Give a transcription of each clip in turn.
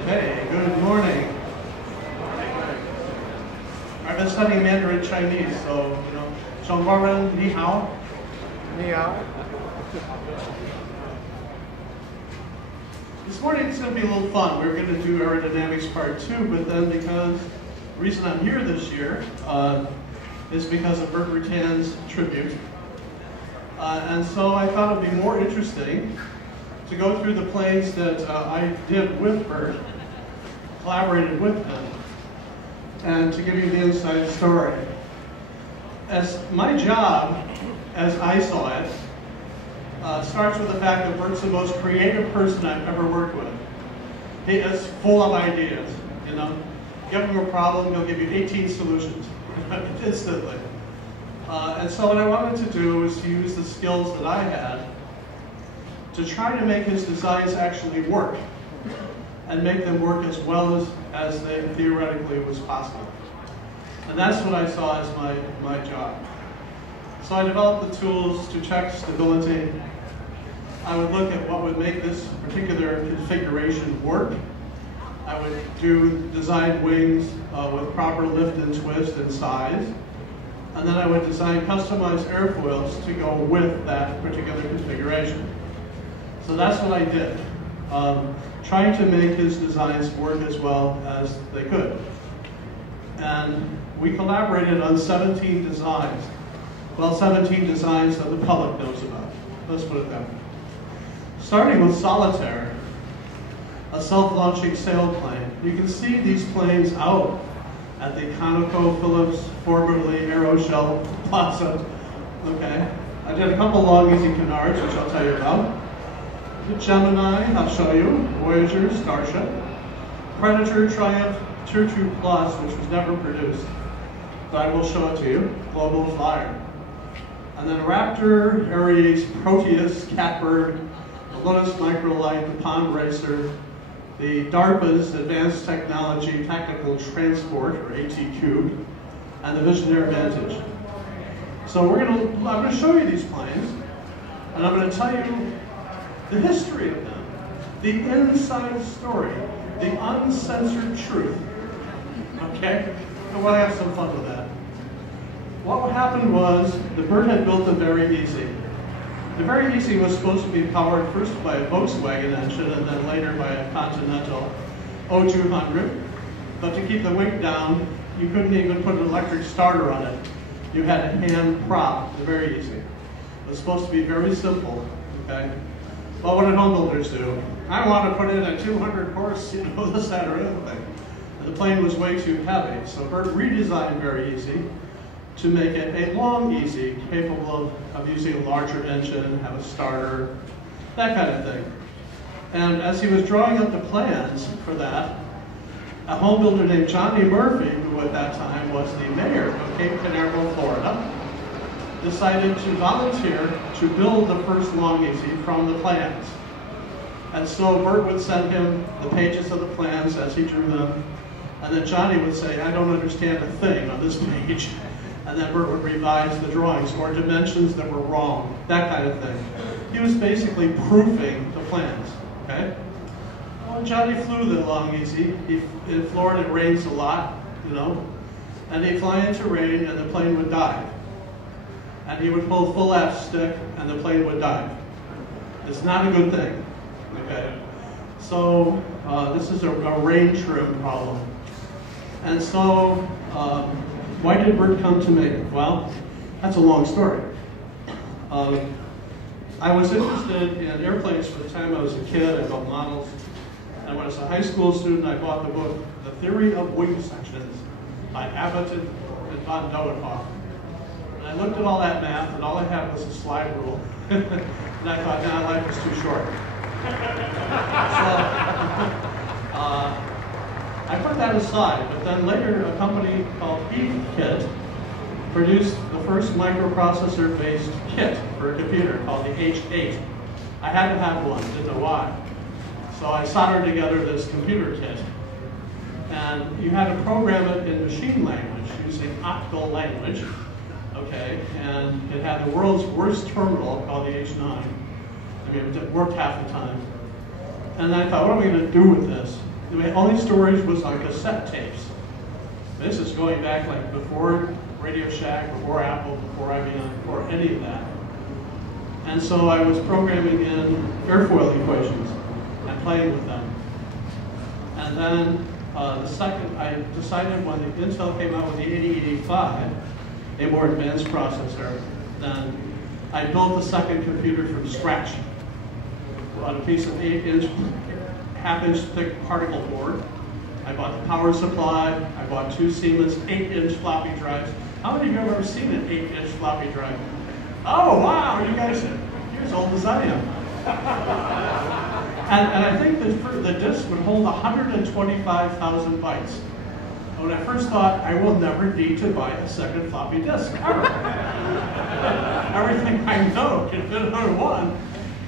Okay, good morning. I've been studying Mandarin Chinese, so, you know, 中国人你好. 你好. This morning it's going to be a little fun. We're going to do aerodynamics part 2, but then because the reason I'm here this year is because of Burt Rutan's tribute. And so I thought it would be more interesting to go through the planes that I did with Burt, collaborated with him, and to give you the inside story. As my job, as I saw it, starts with the fact that Burt's the most creative person I've ever worked with. He is full of ideas, you know. Give him a problem, he'll give you 18 solutions instantly. And so what I wanted to do was to use the skills that I had to try to make his designs actually work, and make them work as well as they theoretically was possible. And that's what I saw as my job. So I developed the tools to check stability. I would look at what would make this particular configuration work. I would design wings with proper lift and twist and size. And then I would design customized airfoils to go with that particular configuration. So that's what I did, trying to make his designs work as well as they could. And we collaborated on 17 designs. Well, 17 designs that the public knows about. Let's put it that way. Starting with Solitaire, a self-launching sailplane. You can see these planes out at the ConocoPhillips, formerly Aeroshell Plaza. Okay, I did a couple long easy canards, which I'll tell you about. The Gemini, I'll show you. Voyager, Starship. Predator, Triumph, Tier 2 Plus, which was never produced, but I will show it to you. GlobalFlyer. And then Raptor, Aries, Proteus, Catbird, the Lotus Microlight, the Pond Racer, the DARPA's Advanced Technology Tactical Transport, or ATQ, and the Visionaire Vantage. So I'm going to show you these planes, and I'm going to tell you the history of them, the inside story, the uncensored truth. Okay? And we'll have some fun with that. What happened was, the Burt had built them very easy. The very easy was supposed to be powered first by a Volkswagen engine and then later by a Continental O200. But to keep the weight down, you couldn't even put an electric starter on it. You had a hand prop, the very easy. It was supposed to be very simple, okay? Well, what did home builders do? I want to put in a 200 horse, you know, this, that, or other thing. And the plane was way too heavy. So Burt redesigned very easy to make it a long easy, capable of using a larger engine, have a starter, that kind of thing. And as he was drawing up the plans for that, a home builder named Johnny Murphy, who at that time was the mayor of Cape Canaveral, Florida, decided to volunteer to build the first long easy from the plans. And so Burt would send him the pages of the plans as he drew them, and then Johnny would say, I don't understand a thing on this page. And then Burt would revise the drawings, or dimensions that were wrong, that kind of thing. He was basically proofing the plans, okay? Well, Johnny flew the long easy. In Florida, it rains a lot, you know, and he'd fly into rain and the plane would dive. And he would pull full F stick and the plane would dive. It's not a good thing, okay? So this is a rain trim problem. And so why did Burt come to me? Well, that's a long story. I was interested in airplanes from the time I was a kid. I built models. And when I was a high school student, I bought the book, The Theory of Wing Sections by Abbott and von Dodenhoff. And I looked at all that math, and all I had was a slide rule. And I thought, nah, life is too short. So I put that aside, but then later a company called Heathkit produced the first microprocessor-based kit for a computer called the H8. I had to have one, didn't know why. So I soldered together this computer kit. And you had to program it in machine language using octal language. Okay, and it had the world's worst terminal called the H9. I mean, it worked half the time. And I thought, what am I going to do with this? the only storage was on cassette tapes. This is going back like before Radio Shack, before Apple, before IBM, before any of that. And so I was programming in airfoil equations and playing with them. And then I decided when the Intel came out with the 8085, a more advanced processor, then I built the second computer from scratch on a piece of 8-inch, half-inch thick particle board. I bought the power supply. I bought 2 Siemens 8-inch floppy drives. How many of you have ever seen an 8-inch floppy drive? Oh, wow, you guys, you're as old as I am. and I think the disk would hold 125,000 bytes. When I first thought, I will never need to buy a second floppy disk, ever. Everything I know can fit on one,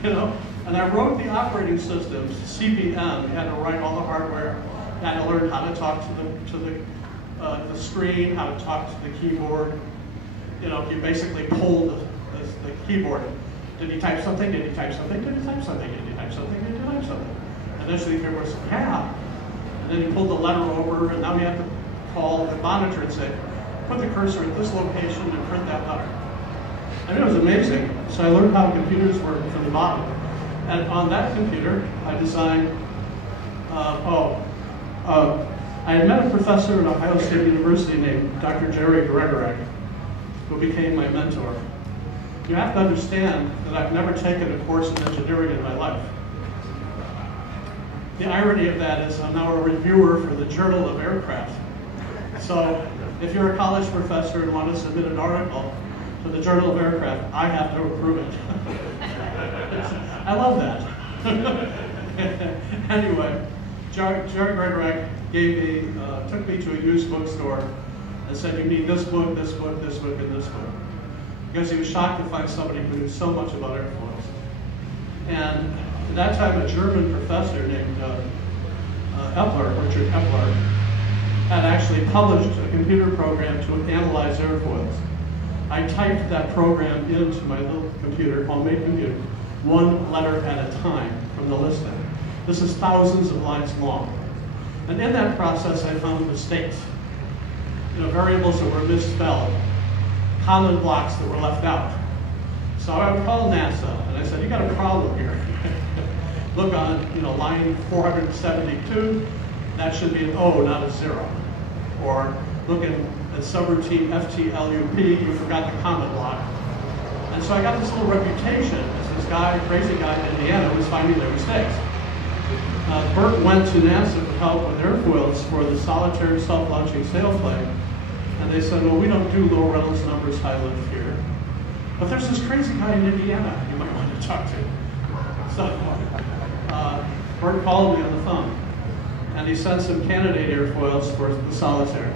you know. And I wrote the operating systems, CPM. You had to write all the hardware. You had to learn how to talk to the screen, how to talk to the keyboard. You know, you basically pulled the keyboard. Did he type something? Did he type something? Did he type something? Did he type something? Did he type something? And eventually the keyboard said, yeah. And then he pulled the letter over, and now we have to call the monitor and say, put the cursor at this location and print that letter. I mean, it was amazing. So I learned how computers work from the bottom. And on that computer, I designed, I had met a professor at Ohio State University named Dr. Jerry Gregorak, who became my mentor. You have to understand that I've never taken a course in engineering in my life. The irony of that is I'm now a reviewer for the Journal of Aircraft. So if you're a college professor and want to submit an article to the Journal of Aircraft, I have to approve it. I love that. Anyway, Jerry Gregorak took me to a used bookstore and said, you need this book, this book, this book, and this book. Because he was shocked to find somebody who knew so much about airfoils. And at that time, a German professor named Richard Epler, had actually published a computer program to analyze airfoils. I typed that program into my little computer, homemade computer, one letter at a time from the listing. This is thousands of lines long. And in that process, I found mistakes. You know, variables that were misspelled, common blocks that were left out. So I would call NASA, and I said, you got a problem here. Look on, you know, line 472, that should be an O, not a 0. Or looking at subroutine FTLUP, you forgot the comment block. And so I got this little reputation as this guy, crazy guy in Indiana, who was finding their mistakes. Burt went to NASA for help with airfoils for the solitary self-launching sailplane. And they said, well, we don't do low Reynolds numbers high lift here. But there's this crazy guy in Indiana you might want to talk to. So Burt called me on the phone. And he sent some candidate airfoils for the solitaire.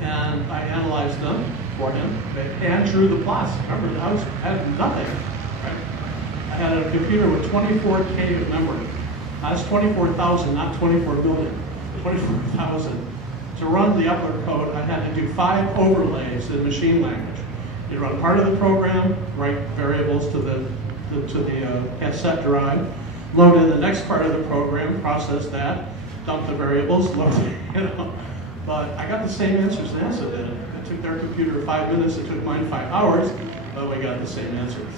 And I analyzed them for him and drew the plots. Remember, I had nothing, right? I had a computer with 24K of memory. That's 24,000, not 24 billion, 24,000. To run the Epler code, I had to do 5 overlays in machine language. You run part of the program, write variables to the cassette drive, load in the next part of the program, process that, dump the variables, load it, you know. But I got the same answers NASA did. It took their computer 5 minutes, it took mine 5 hours, but we got the same answers.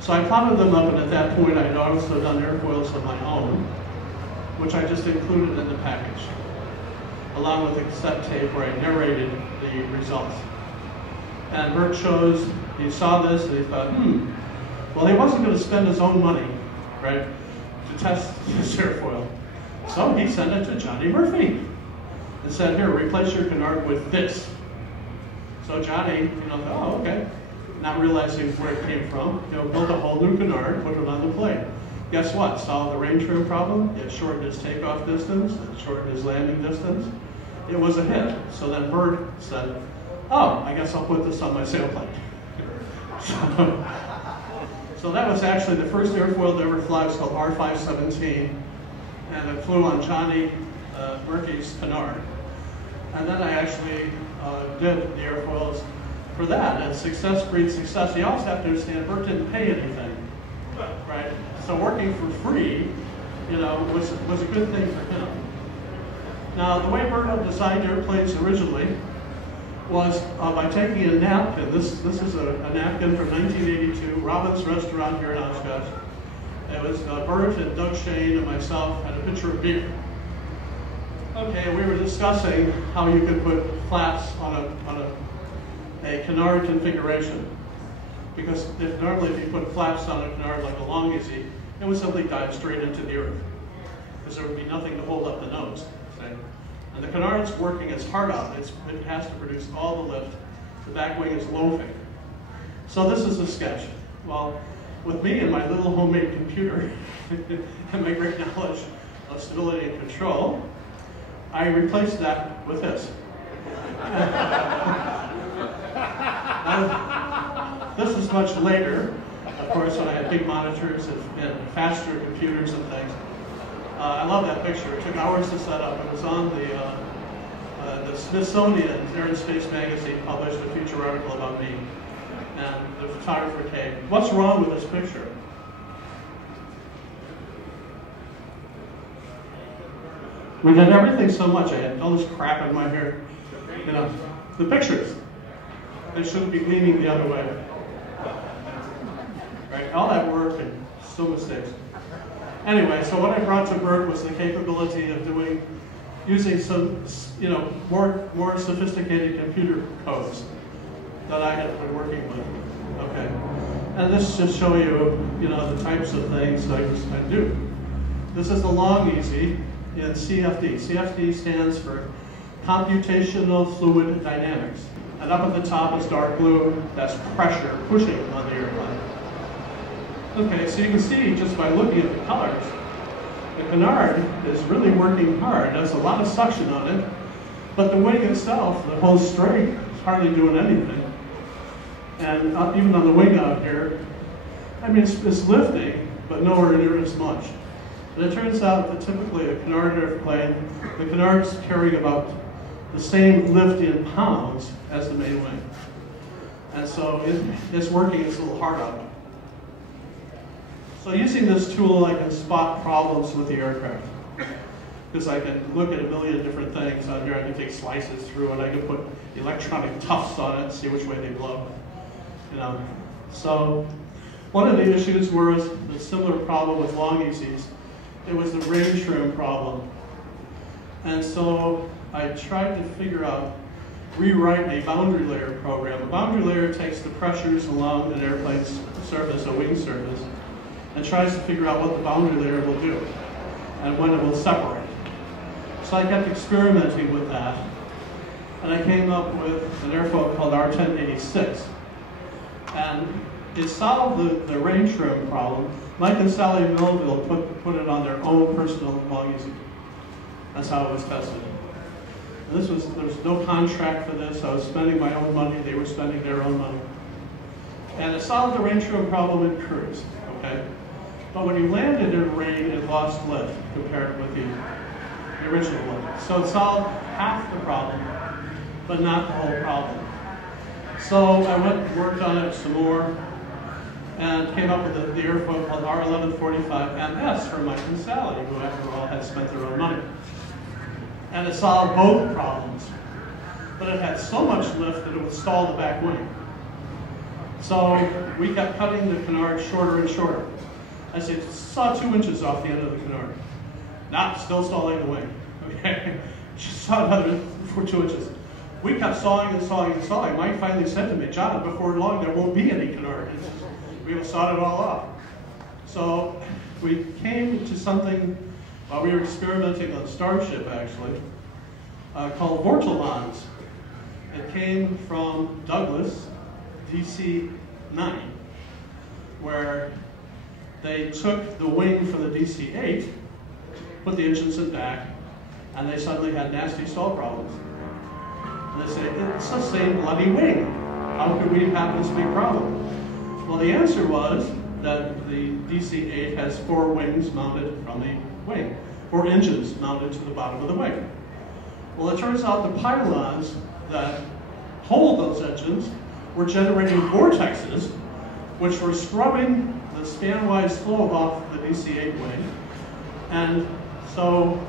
So I plotted them up, and at that point I had also done airfoils of my own, which I just included in the package, along with a cassette tape where I narrated the results. And Burt chose, he saw this, and he thought, well, he wasn't going to spend his own money, right, to test this airfoil. So he sent it to Johnny Murphy and said, here, replace your canard with this. So Johnny, you know, thought, oh, okay. Not realizing where it came from, you know, built a whole new canard, put it on the plane. Guess what? Solved the range trim problem. It shortened his takeoff distance. It shortened his landing distance. It was a hit. So then Burt said, oh, I guess I'll put this on my sailplane. So that was actually the first airfoil to ever fly. It's called R517. And it flew on Johnny Murphy's canard. And then I actually did the airfoils for that. And success breeds success. You also have to understand, Burt didn't pay anything, right? So working for free you know, was a good thing for him. Now, the way Burt designed airplanes originally was by taking a napkin. This is a napkin from 1982, Robin's Restaurant here in Oshkosh. It was Burt and Doug Shane and myself had a pitcher of beer. Okay, we were discussing how you could put flaps on a canard configuration. Because normally if you put flaps on a canard like a long easy, it would simply dive straight into the earth. Because there would be nothing to hold up the nose. See? And the canard's working its heart out. It has to produce all the lift. The back wing is loafing. So this is a sketch. Well, with me and my little homemade computer and my great knowledge of stability and control, I replaced that with this. This is much later, of course, when I had big monitors and faster computers and things. I love that picture. It took hours to set up. It was on the Smithsonian Air and Space magazine published a feature article about me. And the photographer came. What's wrong with this picture? We did everything so much. I had all this crap in my hair. You know, the pictures. They shouldn't be leaning the other way. Right? All that work and so mistakes. Anyway, so what I brought to Burt was the capability of using some, you know, more sophisticated computer codes that I had been working with. Okay, and this just show you, you know, the types of things I do. This is the long easy in CFD. CFD stands for Computational Fluid Dynamics. And up at the top is dark blue. That's pressure pushing on the airplane. Okay, so you can see just by looking at the colors, the canard is really working hard. There's a lot of suction on it, but the wing itself, the whole string, is hardly doing anything. And even on the wing out here, I mean, it's lifting, but nowhere near as much. And it turns out that typically a canard airplane, the canard's carrying about the same lift in pounds as the main wing. And so it's working its little heart out. So using this tool, I can spot problems with the aircraft. Because I can look at a million different things on here. I can take slices through it. I can put electronic tufts on it and see which way they blow. You know. So one of the issues was the similar problem with long EZs. It was the range trim problem. And so I tried to figure out, rewrite a boundary layer program. A boundary layer takes the pressures along an airplane's surface, a wing surface, and tries to figure out what the boundary layer will do and when it will separate. So I kept experimenting with that, and I came up with an airfoil called R1086. And it solved the range trim problem. Mike and Sally Melville put it on their own personal long easy. That's how it was tested. And there was no contract for this. I was spending my own money. They were spending their own money. And it solved the range trim problem in cruise. Okay? But when you landed in rain, it lost lift compared with the original one. So it solved half the problem, but not the whole problem. So I went and worked on it some more and came up with the airfoil called R1145MS for Mike and Sally, who after all had spent their own money. And it solved both problems. But it had so much lift that it would stall the back wing. So we kept cutting the canard shorter and shorter. I saw 2 inches off the end of the canard. Still stalling the wing. Okay? Just saw another 2 inches. We kept sawing and sawing and sawing. Mike finally said to me, John, before long there won't be any canard. We will sawed it all off. So we came to something while we were experimenting on Starship, actually, called Vortelons. It came from Douglas DC-9, where they took the wing from the DC-8, put the engines in back, and they suddenly had nasty stall problems. And they say, it's the same bloody wing. How could we have this big problem? Well, the answer was that the DC-8 has 4 wings mounted from the wing, 4 engines mounted to the bottom of the wing. Well, it turns out the pylons that hold those engines were generating vortexes, which were scrubbing the span-wise flow off the DC-8 wing And so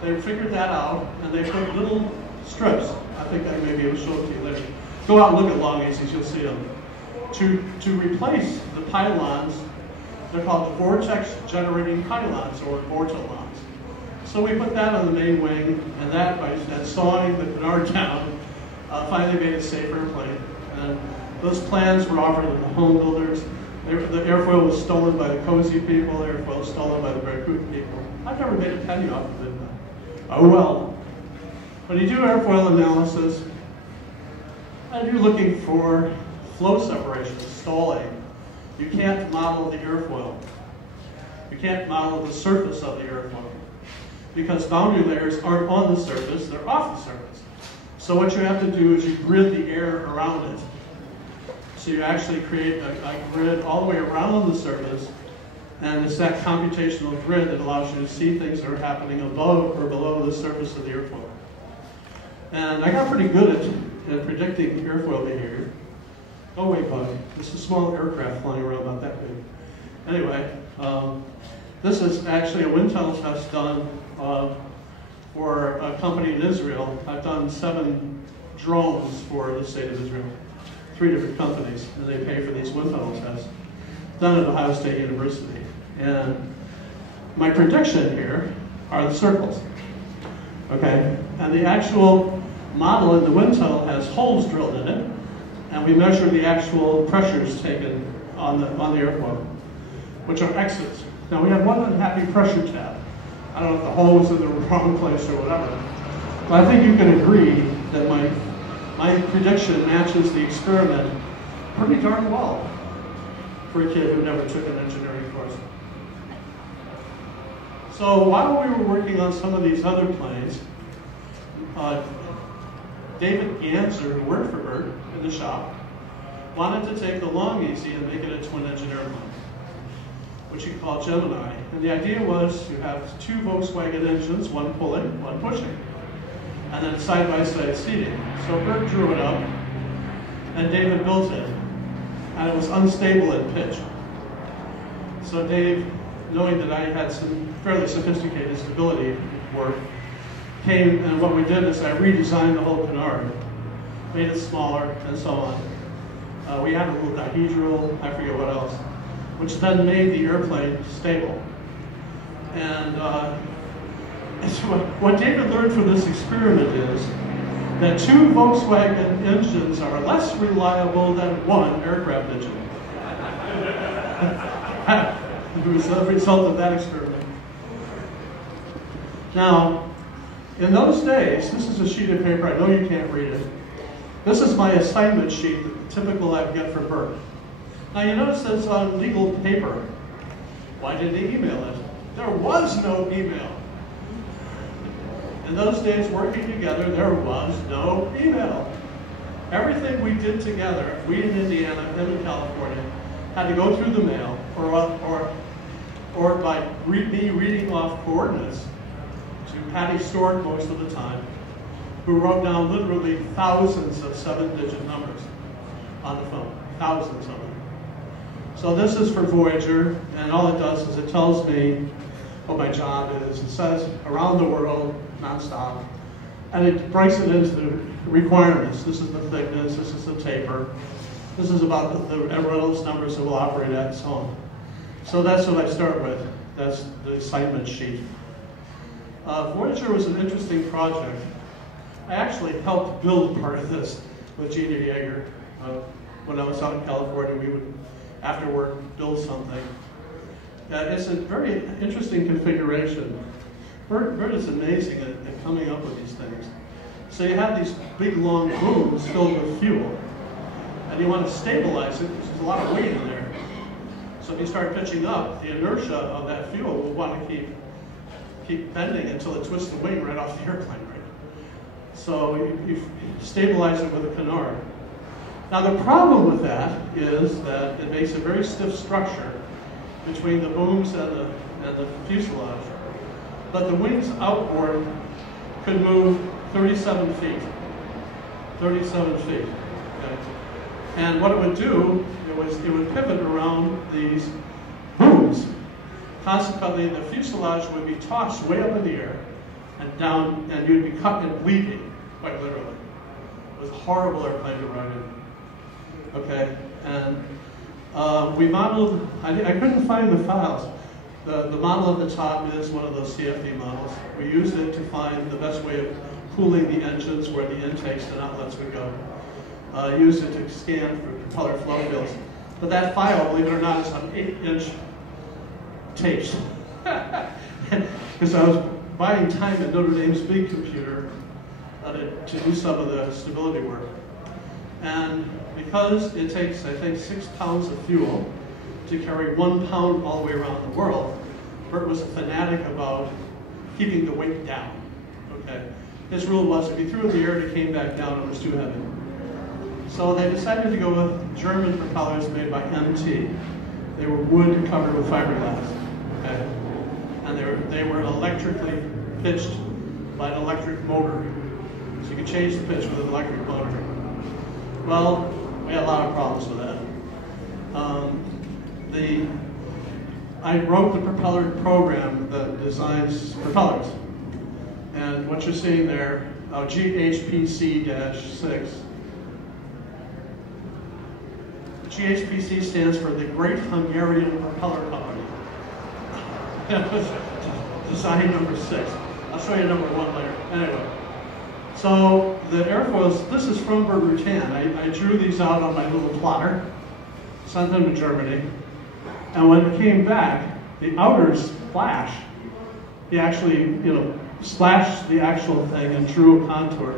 they figured that out, and they put little strips. I think I may be able to show it to you later. Go out and look at long ACs, you'll see them. To replace the pylons, they're called vortex generating pylons, or vortilons. So we put that on the main wing, and that, by sawing the canard down, finally made a safer plane. And those plans were offered to the home builders. The airfoil was stolen by the Cozy people, the airfoil was stolen by the Burt Rutan people. I've never made a penny off of it. Oh well. When you do airfoil analysis, and you're looking for flow separation, stalling, you can't model the airfoil. You can't model the surface of the airfoil, because boundary layers aren't on the surface, they're off the surface. So what you have to do is you grid the air around it. So you actually create a grid all the way around the surface, and it's that computational grid that allows you to see things that are happening above or below the surface of the airfoil. And I got pretty good at predicting airfoil behavior. Oh wait, bud, this is a small aircraft flying around about that big. Anyway, this is actually a wind tunnel test done for a company in Israel. I've done 7 drones for the state of Israel, 3 different companies, and they pay for these wind tunnel tests, done at Ohio State University. And my prediction here are the circles, okay? And the actual model in the wind tunnel has holes drilled in it, and we measure the actual pressures taken on the airfoil, which are exits. Now we have one unhappy pressure tab. I don't know if the hole was in the wrong place or whatever, but I think you can agree that my prediction matches the experiment pretty darn well for a kid who never took an engineering course. So while we were working on some of these other planes, David Ganser, who worked for Burt in the shop, wanted to take the long easy and make it a twin engineer plane, which he called Gemini. And the idea was you have 2 Volkswagen engines, one pulling, one pushing, and then side-by-side seating. So Burt drew it up, and David built it, and it was unstable in pitch. So Dave, knowing that I had some fairly sophisticated stability work, came, and what we did is I redesigned the whole canard, made it smaller, and so on. We had a little dihedral, I forget what else, which then made the airplane stable. And so what David learned from this experiment is that 2 Volkswagen engines are less reliable than 1 aircraft engine. It was the result of that experiment. Now, in those days, this is a sheet of paper, I know you can't read it. This is my assignment sheet, the typical I get for Burt. Now you notice that it's on legal paper. Why did they email it? There was no email. In those days, working together, there was no email. Everything we did together, we in Indiana and in California, had to go through the mail, or by me reading off coordinates to Patty Stork most of the time, who wrote down literally thousands of 7-digit numbers on the phone, thousands of them. So this is for Voyager, and all it does is it tells me what my job is. It says around the world, nonstop, and it breaks it into the requirements. This is the thickness, this is the taper, this is about the Reynolds numbers that we'll operate at, and so on. So that's what I start with. That's the assignment sheet. Voyager was an interesting project. I actually helped build part of this with Gina Yeager. When I was out in California, we would, after work, build something. It's a very interesting configuration. Burt is amazing at coming up with these things. So you have these big, long booms filled with fuel, and you want to stabilize it because there's a lot of weight in there. So if you start pitching up, the inertia of that fuel will want to keep bending until it twists the wing right off the airplane, right? So you stabilize it with a canard. Now the problem with that is that it makes a very stiff structure between the booms and the fuselage. But the wings outboard could move 37 feet. 37 feet. Okay? And what it would do, it would pivot around these booms, consequently, the fuselage would be tossed way up in the air and down, and you'd be cut and bleeding, quite literally. It was a horrible airplane to ride in. Okay, and we modeled, I couldn't find the files. The model at the top is one of those CFD models. We used it to find the best way of cooling the engines where the intakes and outlets would go. Used it to scan for propeller flow fields. But that file, believe it or not, is on 8-inch tapes. Because I was buying time at Notre Dame's big computer to do some of the stability work. And because it takes, I think, 6 pounds of fuel to carry 1 pound all the way around the world, Burt was a fanatic about keeping the weight down. Okay, his rule was if you threw it in the air and it came back down, it was too heavy. So they decided to go with German propellers made by MT. They were wood covered with fiberglass. Okay, and they were electrically pitched by an electric motor, so you could change the pitch with an electric motor. Well, we had a lot of problems with that. I wrote the propeller program that designs propellers. And what you're seeing there, GHPC-6. GHPC stands for the Great Hungarian Propeller Company. That was design number 6. I'll show you number 1 later. Anyway, so the airfoils, this is from Burt Rutan. I drew these out on my little plotter, sent them to Germany. And when it came back, the outers flash. He actually, slashed the actual thing and drew a contour.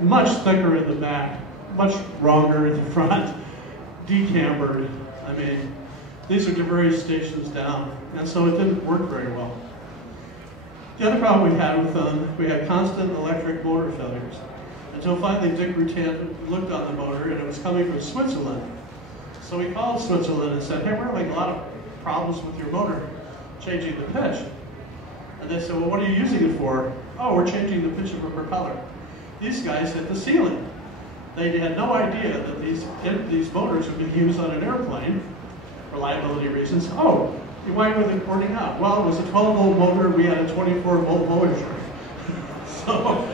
Much thicker in the back, much wronger in the front, decambered. I mean, these are various stations down, and so it didn't work very well. The other problem we had with them, we had constant electric motor failures. Until finally Dick Rutan looked on the motor and it was coming from Switzerland. So we called Switzerland and said, hey, we're having a lot of problems with your motor, changing the pitch. And they said, well, what are you using it for? Oh, we're changing the pitch of a propeller. These guys hit the ceiling. They had no idea that these motors would be used on an airplane for reliability reasons. Oh, why were they porting out? Well, it was a 12-volt motor. We had a 24-volt Voyager. So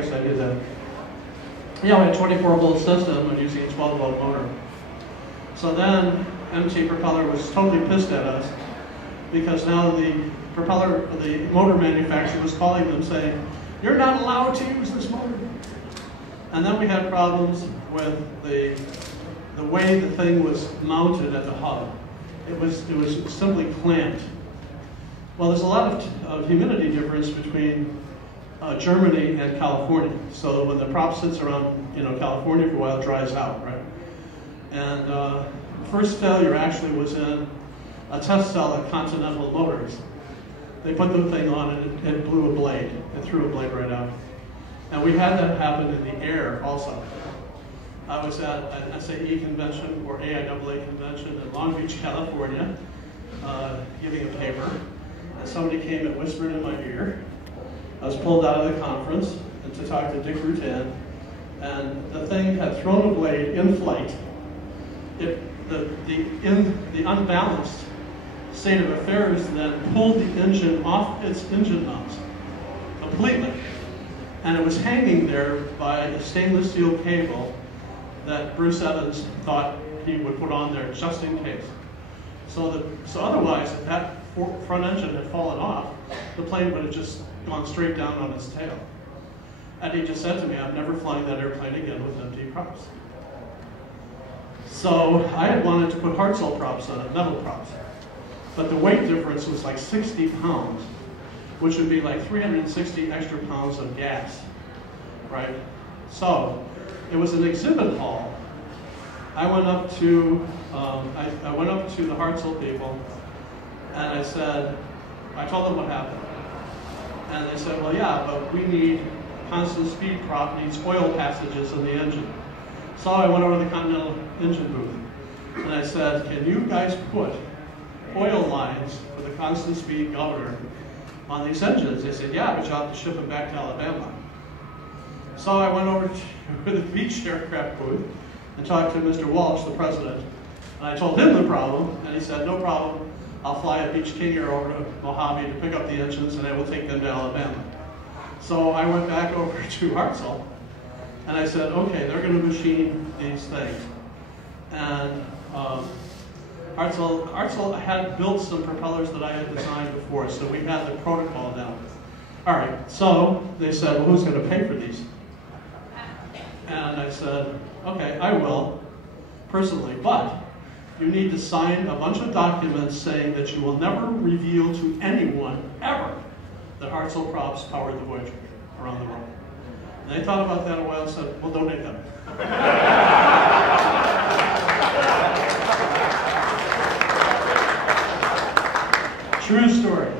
I did that. Yeah, we had a 24-volt system and using a 12-volt motor. So then MT Propeller was totally pissed at us because now the motor manufacturer was calling them saying, you're not allowed to use this motor. And then we had problems with the way the thing was mounted at the hub. It was simply clamped. Well, there's a lot of humidity difference between Germany and California. So when the prop sits around California for a while, it dries out, right? And the first failure actually was in a test cell at Continental Motors. They put the thing on and it blew a blade. It threw a blade right out. And we had that happen in the air also. I was at an SAE convention or AIAA convention in Long Beach, California, giving a paper. And somebody came and whispered in my ear. I was pulled out of the conference to talk to Dick Rutan, and the thing had thrown a blade in flight. The unbalanced state of affairs then pulled the engine off its engine mounts completely. And it was hanging there by a stainless steel cable that Bruce Evans thought he would put on there just in case. So otherwise, if that front engine had fallen off, the plane would have just gone straight down on its tail. And he just said to me, I'm never flying that airplane again with empty props. So I had wanted to put hard sole props on it, metal props. But the weight difference was like 60 pounds, which would be like 360 extra pounds of gas, right? So it was an exhibit hall. I went up to the hard sole people, and I told them what happened. And they said, well, yeah, but we need constant speed prop, needs oil passages in the engine. So I went over to the Continental engine booth, and I said, can you guys put oil lines for the constant speed governor on these engines? They said, yeah, but you'll have to ship them back to Alabama. So I went over to the Beech aircraft booth and talked to Mr. Walsh, the president. And I told him the problem, and he said, no problem. I'll fly a Beech King Air over to Mojave to pick up the engines, and I will take them to Alabama. So I went back over to Hartzell, and I said, okay, they're going to machine these things. And Hartzell had built some propellers that I had designed before, so we had the protocol down. All right, so they said, well, who's going to pay for these? And I said, okay, I will, personally, but you need to sign a bunch of documents saying that you will never reveal to anyone, ever, that Hartzell props powered the Voyager around the world. And they thought about that a while and said, we'll donate them. True story.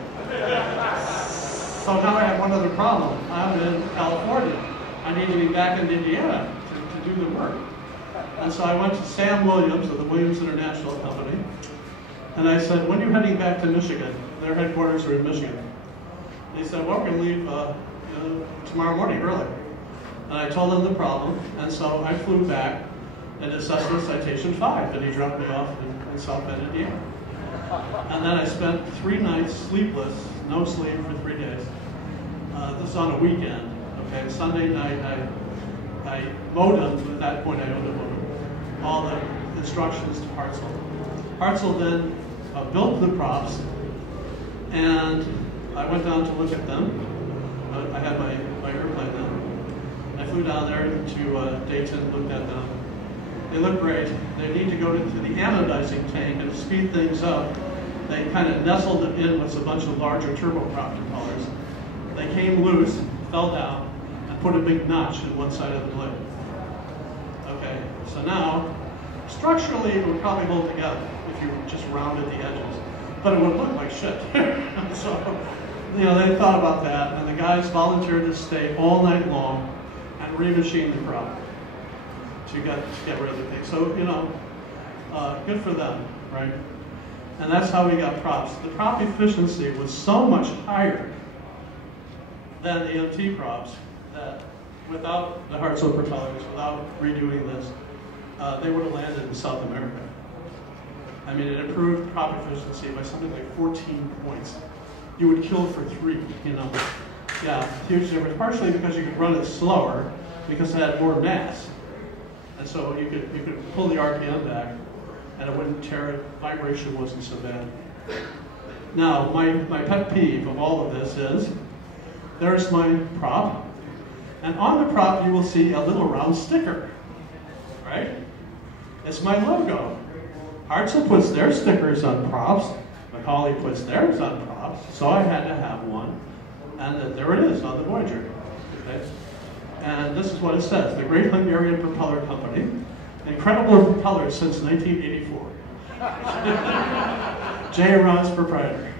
So now I have one other problem. I'm in California. I need to be back in Indiana to do the work. And so I went to Sam Williams of the Williams International Company, and I said, when are you heading back to Michigan? Their headquarters are in Michigan. They said, well, we're going to leave tomorrow morning early. And I told them the problem, and so I flew back and did Cessna Citation 5, and he dropped me off in South Bend, Indiana. And then I spent 3 nights sleepless, no sleep for 3 days. This was on a weekend. Okay, Sunday night I modemed, at that point I owned a modem, all the instructions to Hartzell. Hartzell then built the props, and I went down to look at them. I had my airplane then. I flew down there to Dayton, looked at them. They look great. They need to go into the anodizing tank, and to speed things up, they kind of nestled it in with a bunch of larger turboprop propellers. They came loose, fell down, and put a big notch in one side of the blade. Okay, so now, structurally it would probably hold together if you just rounded the edges, but it would look like shit. So, they thought about that, and the guys volunteered to stay all night long and remachine the prop to get rid of the thing. So, good for them, right? And that's how we got props. The prop efficiency was so much higher than the MT props that without the Hartzell propellers, without redoing this, they would have landed in South America. I mean, it improved prop efficiency by something like 14 points. You would kill for 3, Yeah, huge difference. Partially because you could run it slower because it had more mass. And so you could pull the RPM back and it wouldn't tear it. Vibration wasn't so bad. Now, my pet peeve of all of this is, there's my prop, and on the prop you will see a little round sticker, right? It's my logo. Hartzell puts their stickers on props, Macaulay puts theirs on props, so I had to have one, and there it is on the Voyager. Okay? And this is what it says: the Great Hungarian Propeller Company, incredible propellers since 1984. J. Roncz, proprietor.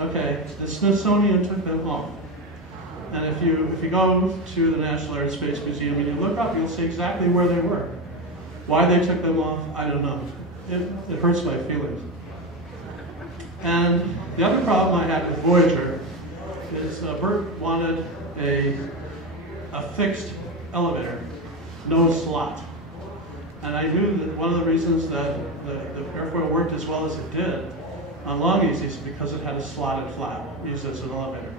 Okay, the Smithsonian took them off. And if you go to the National Air and Space Museum and you look up, you'll see exactly where they were. Why they took them off, I don't know. It hurts my feelings. And the other problem I had with Voyager is Burt wanted a fixed elevator, no slot. And I knew that one of the reasons that the airfoil worked as well as it did on long easies is because it had a slotted flap used as an elevator.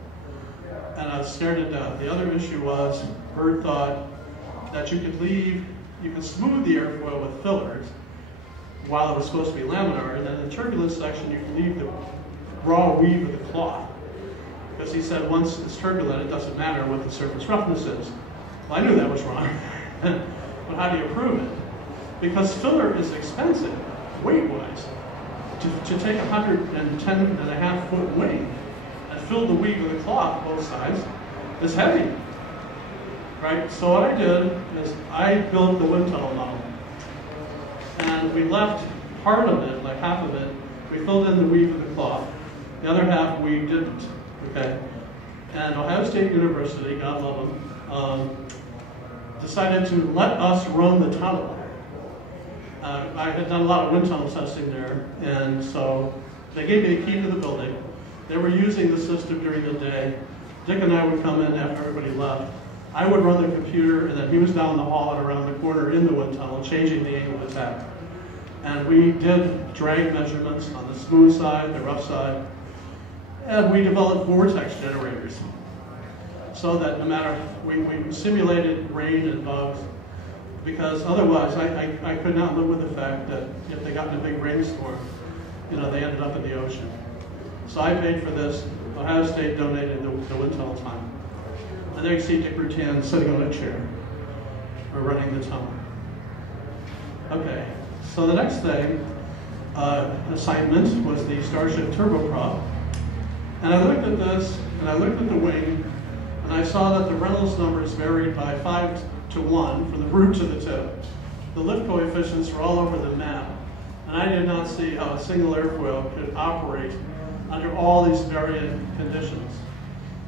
And I was scared to death. The other issue was Burt thought that you could smooth the airfoil with fillers while it was supposed to be laminar, and then in the turbulence section you can leave the raw weave of the cloth. Because he said once it's turbulent, it doesn't matter what the surface roughness is. Well, I knew that was wrong. But how do you prove it? Because filler is expensive, weight-wise. To take a 110.5 foot wing and fill the weave of the cloth both sides is heavy. Right? So what I did is I built the wind tunnel model. And we left part of it, like half of it, we filled in the weave of the cloth. The other half we didn't. Okay? And Ohio State University, God love them, decided to let us run the tunnel. I had done a lot of wind tunnel testing there, and so they gave me a key to the building. They were using the system during the day. Dick and I would come in after everybody left, I would run the computer, and then he was down the hall and around the corner in the wind tunnel, changing the angle of attack. And we did drag measurements on the smooth side, the rough side, and we developed vortex generators. So that no matter, we simulated rain and bugs, because otherwise I could not live with the fact that if they got in a big rainstorm, you know, they ended up in the ocean. So I paid for this. Ohio State donated the wind tunnel time. And there you see Dick Rutan sitting on a chair. We're running the tunnel. Okay, so the next thing, assignment was the Starship turboprop. And I looked at this, and I looked at the wing, and I saw that the Reynolds numbers varied by 5 to 1 from the root to the tip. The lift coefficients were all over the map, and I did not see how a single airfoil could operate under all these varying conditions.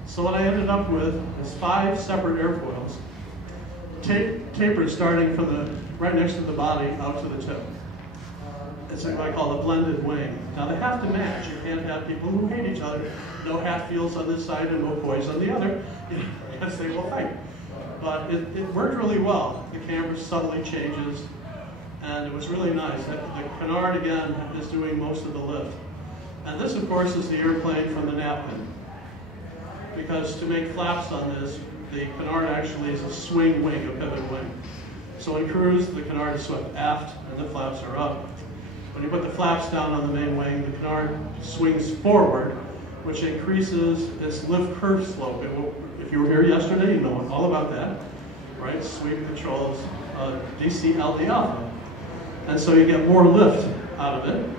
So what I ended up with is 5 separate airfoils, tapered starting from the right next to the body out to the tip. It's what I call a blended wing. Now they have to match. You can't have people who hate each other. No Hatfields on this side and no poise on the other, because they will fight. But it worked really well. The camera subtly changes, and it was really nice. The canard, again, is doing most of the lift. And this, of course, is the airplane from the napkin. Because to make flaps on this, the canard actually is a swing wing, a pivot wing. So in cruise, the canard is swept aft, and the flaps are up. When you put the flaps down on the main wing, the canard swings forward, which increases its lift curve slope. If you were here yesterday, you know all about that, right? Sweep controls DCLD alpha. And so you get more lift out of it,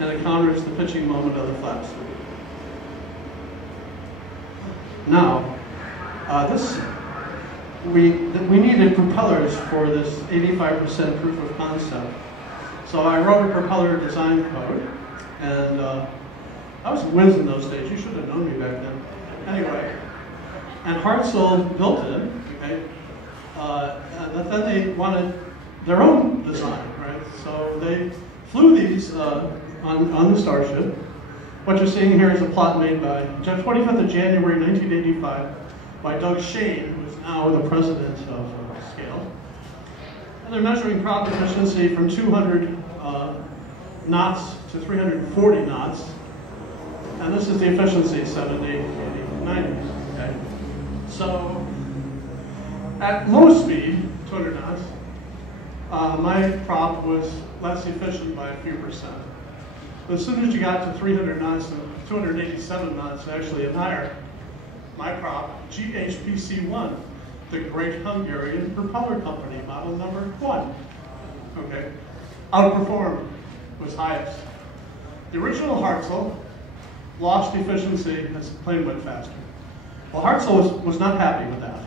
and it counters the pitching moment of the flaps. Now, we needed propellers for this 85% proof of concept. So I wrote a propeller design code, and I was a whiz in those days. You should have known me back then. Anyway, and Hartzell built it, okay? And then they wanted their own design, right? So they flew these on the Starship. What you're seeing here is a plot made by 25th of January 1985 by Doug Shane, who is now the president of Scale. And they're measuring prop efficiency from 200 knots to 340 knots. And this is the efficiency, 70, 80, 90. Okay? So at low speed, 200 knots, my prop was less efficient by a few percent. But as soon as you got to 300 knots and 287 knots, actually and higher, my prop, GHPC1, the Great Hungarian Propeller Company, model number 1, okay, outperformed, was highest. The original Hartzell lost efficiency as the plane went faster. Well, Hartzell was not happy with that.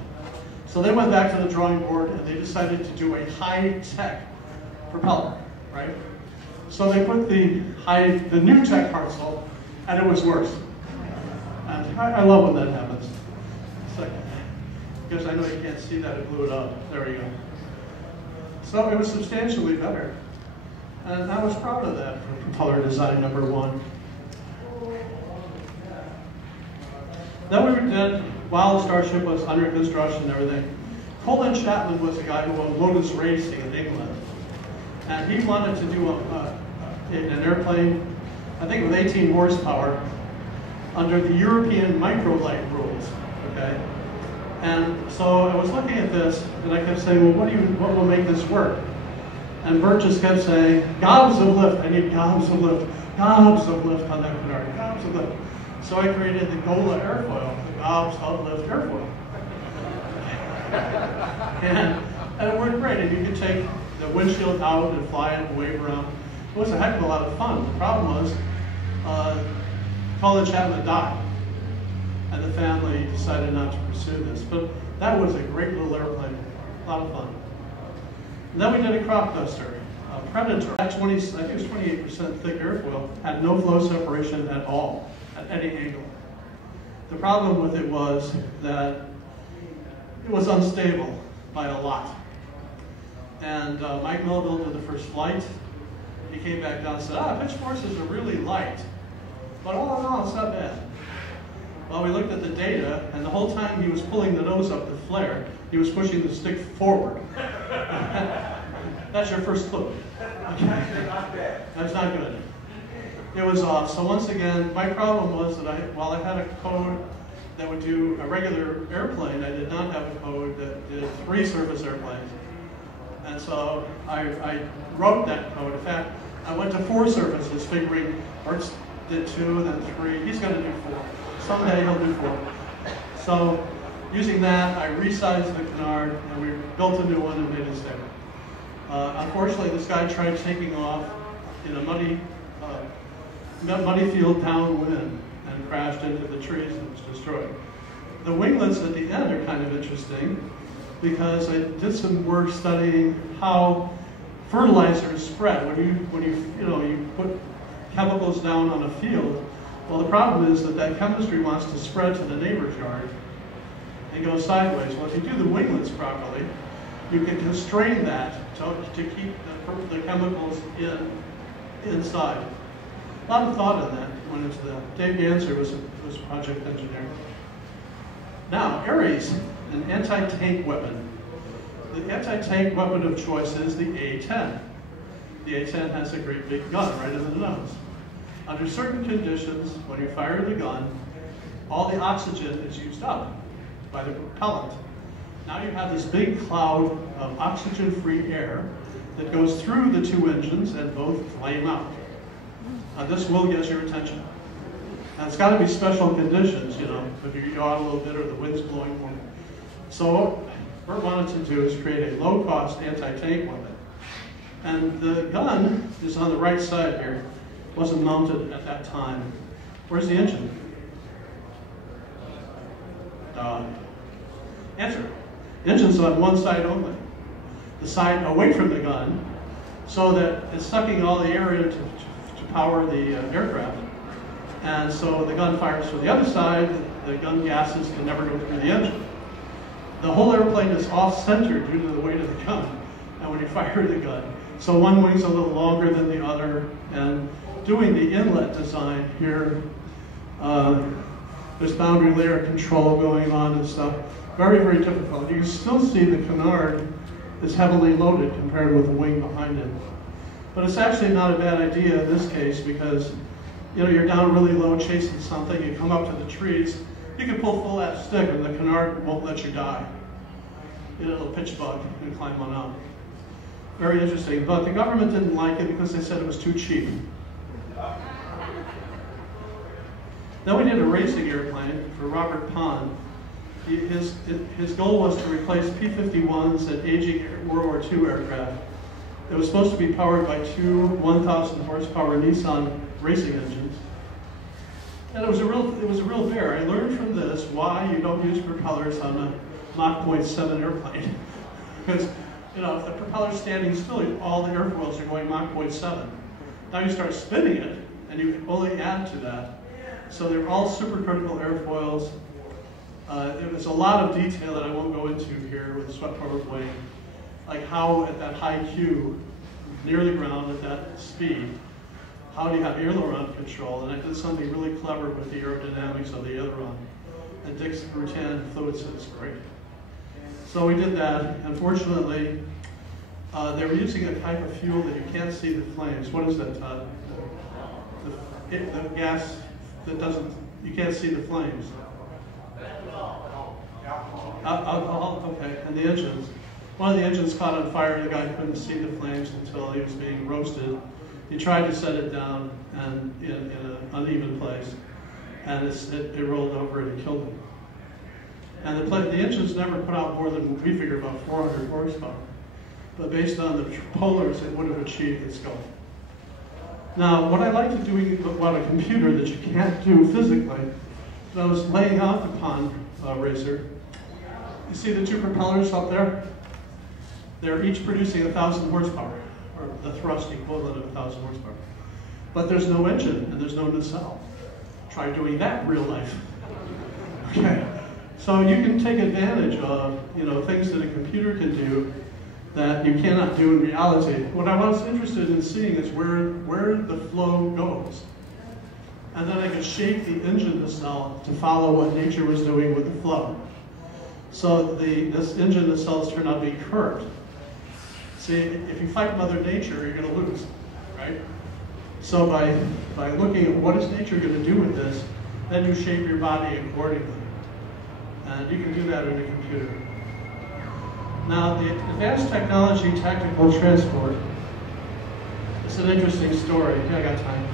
So they went back to the drawing board and they decided to do a high-tech propeller, right? So they put the new tech Hartzell, and it was worse. And I love when that happens. It's like, because I know you can't see that, it blew it up. There we go. So it was substantially better. And I was proud of that for propeller design number 1. Then we did, while the Starship was under construction and everything, Colin Chapman was the guy who owned Lotus Racing in England. And he wanted to do an airplane, I think with 18 horsepower, under the European microlight rules, okay? And so I was looking at this, and I kept saying, well, what will make this work? And Burt just kept saying, gobs of lift, I need gobs of lift on that canard, gobs of lift. So I created the GOLA airfoil, the gobs of lift airfoil. and it worked great, and you could take the windshield out and fly it and wave around. It was a heck of a lot of fun. The problem was, Colin Chapman died, and the family decided not to pursue this. But that was a great little airplane, a lot of fun. And then we did a crop duster, a Predator. At 20, I think it was 28% thick airfoil, had no flow separation at all, at any angle. The problem with it was that it was unstable by a lot. And Mike Melville did the first flight. He came back down and said, pitch forces are really light. But all in all, it's not bad. Well, we looked at the data, and the whole time he was pulling the nose up to flare, he was pushing the stick forward. That's your first clue. Okay. That's not good. It was off. So once again, my problem was that while I had a code that would do a regular airplane, I did not have a code that did 3 surface airplanes. And so I wrote that code. In fact, I went to 4 surfaces, figuring Burt did 2, then 3. He's going to do 4. Someday he'll do 4. So using that, I resized the canard, and we built a new one and made it stick. Unfortunately, this guy tried taking off in a muddy field downwind and crashed into the trees and was destroyed. The winglets at the end are kind of interesting because I did some work studying how fertilizers spread. When you put chemicals down on a field, well, the problem is that chemistry wants to spread to the neighbor's yard and go sideways. Well, if you do the winglets properly, you can constrain that to keep the chemicals inside. A lot of thought in that went into that. Dave Ganser was project engineer. Now, Ares, an anti-tank weapon. The anti-tank weapon of choice is the A-10. The A-10 has a great big gun right in the nose. Under certain conditions, when you fire the gun, all the oxygen is used up by the propellant. Now you have this big cloud of oxygen-free air that goes through the 2 engines and both flame out. This will get your attention. And it's got to be special conditions, if you yaw a little bit or the wind's blowing more. So what Burt wanted to do is create a low-cost anti-tank weapon. And the gun is on the right side here. It wasn't mounted at that time. Where's the engine? Answer. The engine's on one side only. The side away from the gun, so that it's sucking all the air in to power the aircraft. And so the gun fires from the other side, the gun gases can never go through the engine. The whole airplane is off-center due to the weight of the gun, and when you fire the gun. So one wing's a little longer than the other, and doing the inlet design here, there's boundary layer control going on and stuff. Very, very difficult. You can still see the canard is heavily loaded compared with the wing behind it. But it's actually not a bad idea in this case because you're down really low chasing something, you come up to the trees, you can pull full that stick and the canard won't let you die. It'll pitch bug and climb on out. Very interesting, but the government didn't like it because they said it was too cheap. Then we did a racing airplane for Robert Pond. His goal was to replace P-51s and aging World War II aircraft. It was supposed to be powered by 2 1,000 horsepower Nissan racing engines. And it was a real bear. I learned from this why you don't use propellers on a Mach 0.7 airplane. Because if the propeller's standing still, all the airfoils are going Mach 0.7. Now you start spinning it, and you can only add to that. So they're all supercritical airfoils. There was a lot of detail that I won't go into here with the swept-forward wing, like how at that high Q, near the ground at that speed, how do you have aileron control? And I did something really clever with the aerodynamics of the aileron. And Dick Rutan fluid is great. So we did that. Unfortunately, they were using a type of fuel that you can't see the flames. What is that, Todd? The gas that you can't see the flames. Alcohol, okay, and the engines. One of the engines caught on fire. The guy couldn't see the flames until he was being roasted. He tried to set it down and in an uneven place, and it rolled over and it killed him. And the engines never put out more than, we figure, about 400 horsepower. But based on the propellers, it would have achieved its goal. Now, what I like to do on a computer that you can't do physically, I was laying out the pond racer. You see the 2 propellers up there? They're each producing 1,000 horsepower, or the thrust equivalent of 1,000 horsepower. But there's no engine and there's no nacelle. Try doing that in real life. Okay, so you can take advantage of things that a computer can do that you cannot do in reality. What I was interested in seeing is where the flow goes. and then I could shape the engine nacelle to follow what nature was doing with the flow. So this engine nacelles turned out to be curved. See, if you fight Mother Nature, you're going to lose, right? So by looking at what is nature going to do with this, then you shape your body accordingly. And you can do that in a computer. Now, the Advanced Technology Tactical Transport, it's an interesting story. Yeah, I got time.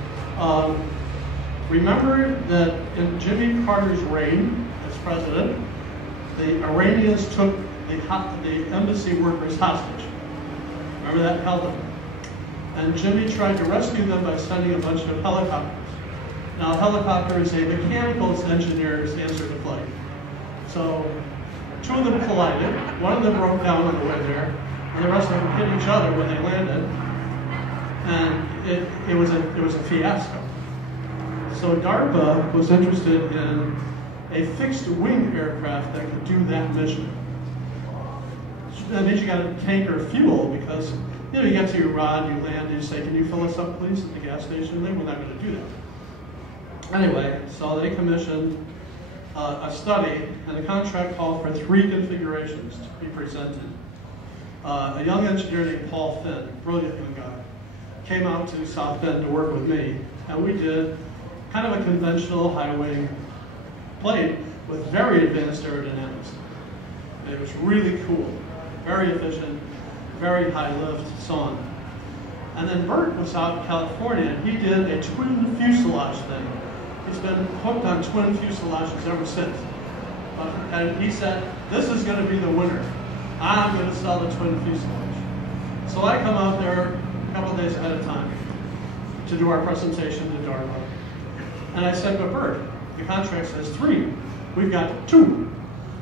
Remember that in Jimmy Carter's reign as president, the Iranians took the embassy workers hostage. Remember that? Held them. And Jimmy tried to rescue them by sending a bunch of helicopters. Now, a helicopter is a mechanical engineer's answer to flight. So, two of them collided. One of them broke down on the way there, and the rest of them hit each other when they landed. And it was a fiasco. So DARPA was interested in a fixed-wing aircraft that could do that mission. That means you got to tanker fuel because you get to your rod, you land, you say, "Can you fill us up, please?" at the gas station. They were not going to do that. Anyway, so they commissioned a study, and the contract called for 3 configurations to be presented. A young engineer named Paul Finn, brilliant young guy, came out to South Bend to work with me, and we did kind of a conventional high-wing plane with very advanced aerodynamics. It was really cool, very efficient, very high lift, so on. And then Burt was out in California, and he did a twin fuselage thing. He's been hooked on twin fuselages ever since. And he said, "This is going to be the winner. I'm going to sell the twin fuselage." So I come out there a couple of days ahead of time to do our presentation to DARPA. And I said, "But Burt, the contract says 3. We've got 2.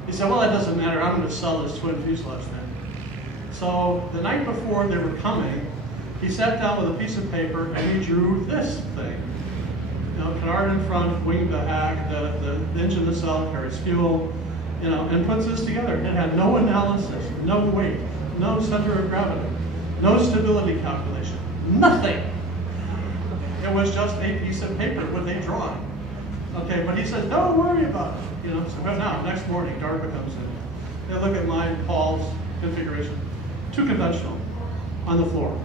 He said, "Well, that doesn't matter. I'm going to sell this twin fuselage thing." So the night before they were coming, he sat down with a piece of paper and he drew this thing. Canard in front, wing back, the engine nacelle carries fuel, and puts this together. It had no analysis, no weight, no center of gravity, no stability calculation, nothing. It was just a piece of paper with a drawing. Okay, but he said, "Don't worry about it." So now, next morning, DARPA comes in. They look at mine, Paul's configuration. 2 conventional on the floor.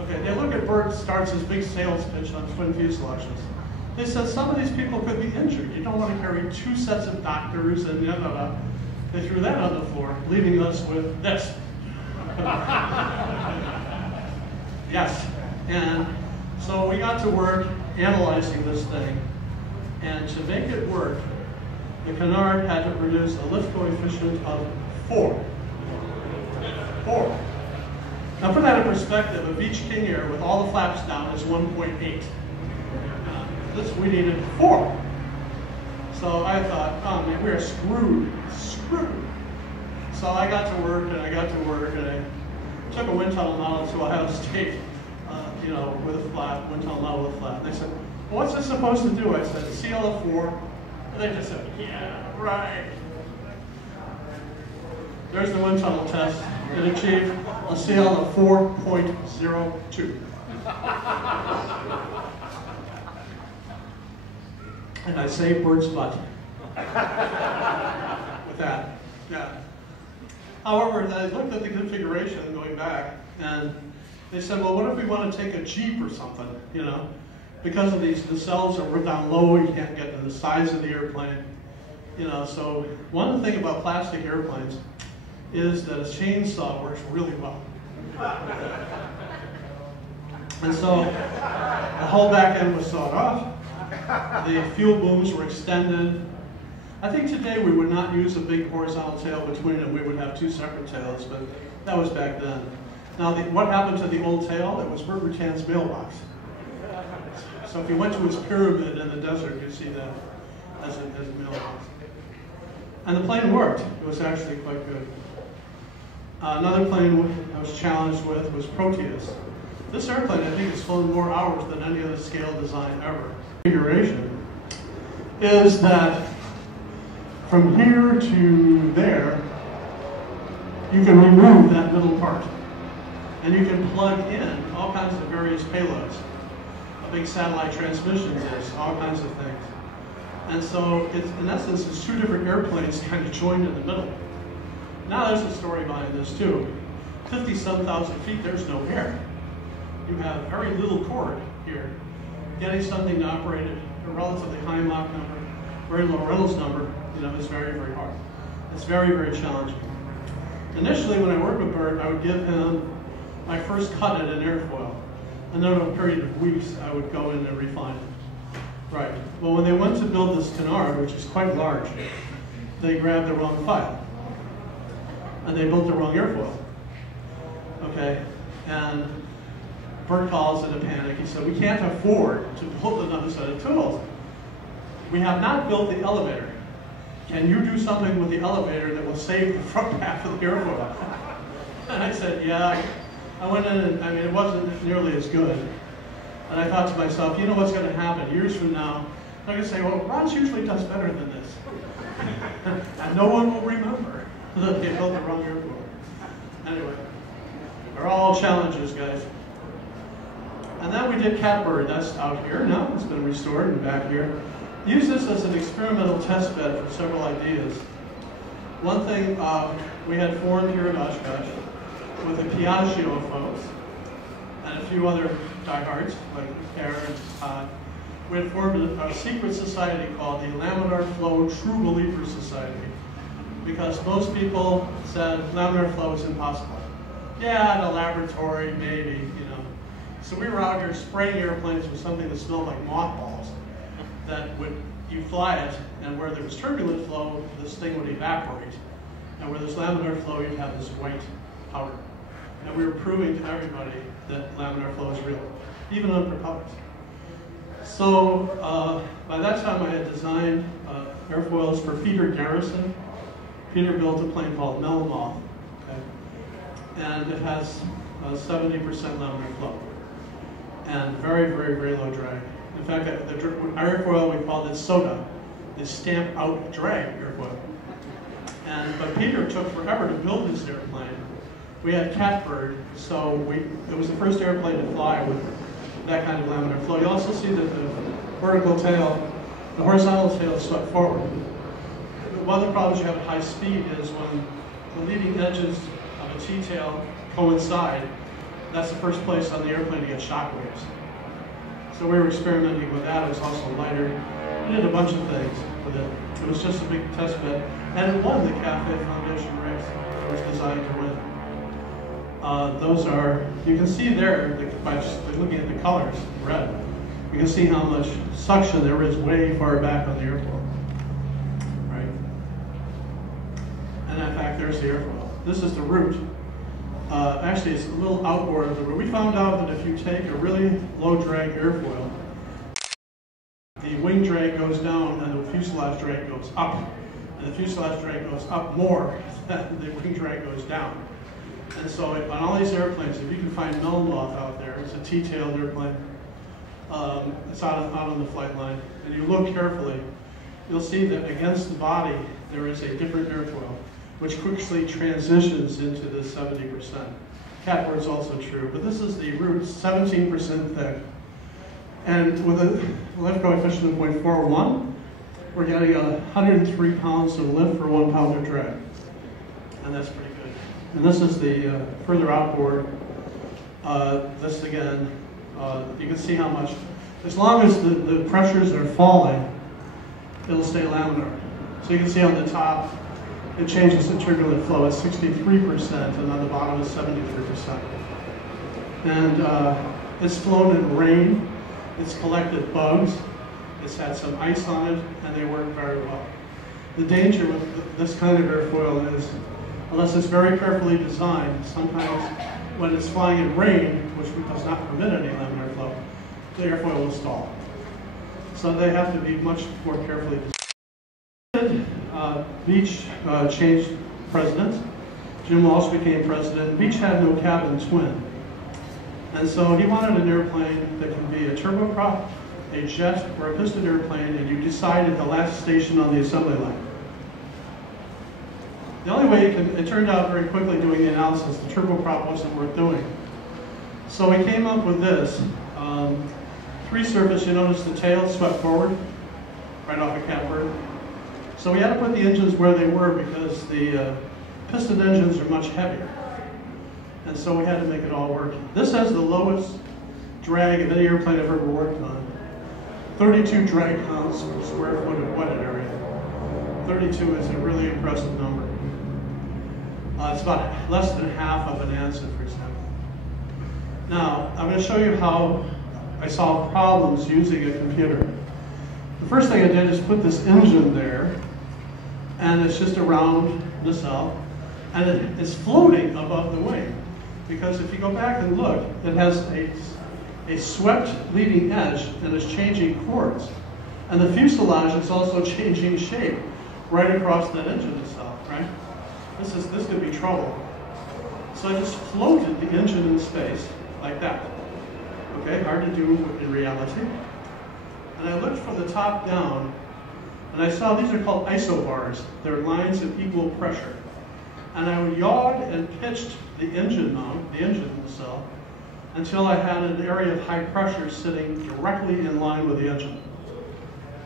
Okay, they look at Burt starts his big sales pitch on twin fuselages. They said some of these people could be injured. You don't want to carry 2 sets of doctors and They threw that on the floor, leaving us with this. Yes, and so we got to work analyzing this thing, and to make it work, the Canard had to produce a lift coefficient of 4. 4. Now put that in perspective, a Beech King Air with all the flaps down is 1.8. We needed 4. So I thought, oh man, we are screwed. So I got to work, and I took a wind tunnel model to Ohio State, with a flat, wind tunnel model with a flat. And they said, "Well, what's this supposed to do?" I said, "CL of 4. And they just said, "Yeah, right." There's the wind tunnel test. It achieved a CL of 4.02. And I saved Burt's butt with that. Yeah. However, I looked at the configuration going back, and they said, "Well, what if we want to take a Jeep or something, Because of these nacelles are down low, you can't get to the size of the airplane. So one thing about plastic airplanes is that a chainsaw works really well. And so the whole back end was sawed off. The fuel booms were extended. I think today we would not use a big horizontal tail between them. We would have 2 separate tails, but that was back then. Now, what happened to the old tail? It was Burt Rutan's mailbox. So if you went to his pyramid in the desert, you'd see that as a mailbox. And the plane worked. It was actually quite good. Another plane I was challenged with was Proteus. This airplane, I think, has flown more hours than any other scale design ever. Configuration is that from here to there, you can remove that middle part. And you can plug in all kinds of various payloads. a big satellite transmission dish, all kinds of things. And so, in essence, it's two different airplanes kind of joined in the middle. Now there's a story behind this too. 50-some thousand feet, there's no air. You have very little chord here. Getting something to operate at a relatively high Mach number, very low Reynolds number, is very, very hard. It's very, very challenging. Initially, when I worked with Burt, I would give him my first cut at an airfoil. And then over a period of weeks, I would go in and refine it. Right. Well, when they went to build this canard, which is quite large, they grabbed the wrong file. And they built the wrong airfoil. Okay? And Burt calls in a panic. He said, we can't afford to build another set of tools. We have not built the elevator. Can you do something with the elevator that will save the front half of the airfoil? And I said, yeah. I went in and, it wasn't nearly as good. And I thought to myself, you know what's going to happen? Years from now, I'm going to say, well, Roncz usually does better than this. And no one will remember that they built the wrong airfoil. Anyway, they're all challenges, guys. And then we did Catbird. That's out here now. It's been restored and back here. Use this as an experimental test bed for several ideas. One thing we had formed here at Oshkosh with the Piaggio folks and a few other diehards like Aaron and Todd, we had formed a secret society called the Laminar Flow True Believer Society, because most people said laminar flow is impossible. Yeah, in a laboratory, maybe, So we were out here spraying airplanes with something that smelled like mothballs. That would, you fly it, and where there was turbulent flow, this thing would evaporate. And where there's laminar flow, you'd have this white powder. And we were proving to everybody that laminar flow is real, even on propellers. So by that time, I had designed airfoils for Peter Garrison. Peter built a plane called Melmoth, okay? And it has 70% laminar flow, and very, very, very low drag. In fact, the airfoil, we called it SODA, the Stamp Out Drag airfoil. But Peter took forever to build this airplane. We had Catbird, so it was the first airplane to fly with that kind of laminar flow. You also see that the vertical tail, the horizontal tail is swept forward. One of the problems you have at high speed is when the leading edges of a T-tail coincide, that's the first place on the airplane to get shock waves. So we were experimenting with that. It was also lighter. We did a bunch of things with it. It was just a big test bed. And it won the Cafe Foundation race. It was designed to win. Those are, you can see there, by just looking at the colors, red, you can see how much suction there is way far back on the airfoil. Right? And in fact, there's the airfoil. This is the root. Actually, it's a little outboard of the root. We found out that if you take a really low drag airfoil, the wing drag goes down and the fuselage drag goes up. And the fuselage drag goes up more than the wing drag goes down. And so on all these airplanes, if you can find Melmoth out there, it's a T-tailed airplane. It's out on the flight line. And you look carefully, you'll see that against the body, there is a different airfoil, which quickly transitions into the 70%. Catbird's also true, but this is the root, 17% thick. And with a lift coefficient of 0.41, we're getting 103 pounds of lift for 1 pound of drag. And that's pretty good. And this is the further outboard. This again, you can see how much, as long as the pressures are falling, it'll stay laminar. So you can see on the top, it changes the turbulent flow at 63%, and on the bottom is 73%. And it's flown in rain, it's collected bugs, it's had some ice on it, and they work very well. The danger with this kind of airfoil is, unless it's very carefully designed, sometimes when it's flying in rain, which does not permit any laminar flow, the airfoil will stall. So they have to be much more carefully designed. Beech changed presidents. Jim Walsh became president. Beech had no cabin twin. And so he wanted an airplane that can be a turboprop, a jet, or a piston airplane, and you decide at the last station on the assembly line. The only way it turned out very quickly doing the analysis, the turboprop wasn't worth doing. So we came up with this. 3 resurface, you notice the tail swept forward, right off a catbird. So we had to put the engines where they were because the piston engines are much heavier. And so we had to make it all work. This has the lowest drag of any airplane I've ever worked on. 32 drag pounds per square foot of wetted area. 32 is a really impressive number. It's about less than half of an Anson, for example. Now, I'm going to show you how I solve problems using a computer. The first thing I did is put this engine there, and it's just a round nacelle, and it's floating above the wing. Because if you go back and look, it has a swept leading edge and is changing chords. And the fuselage is also changing shape right across that engine nacelle, right? This could be trouble. So I just floated the engine in space like that. Okay, hard to do in reality. And I looked from the top down, and I saw these are called isobars. They're lines of equal pressure. And I yawed and pitched the engine mount, the engine nacelle, until I had an area of high pressure sitting directly in line with the engine.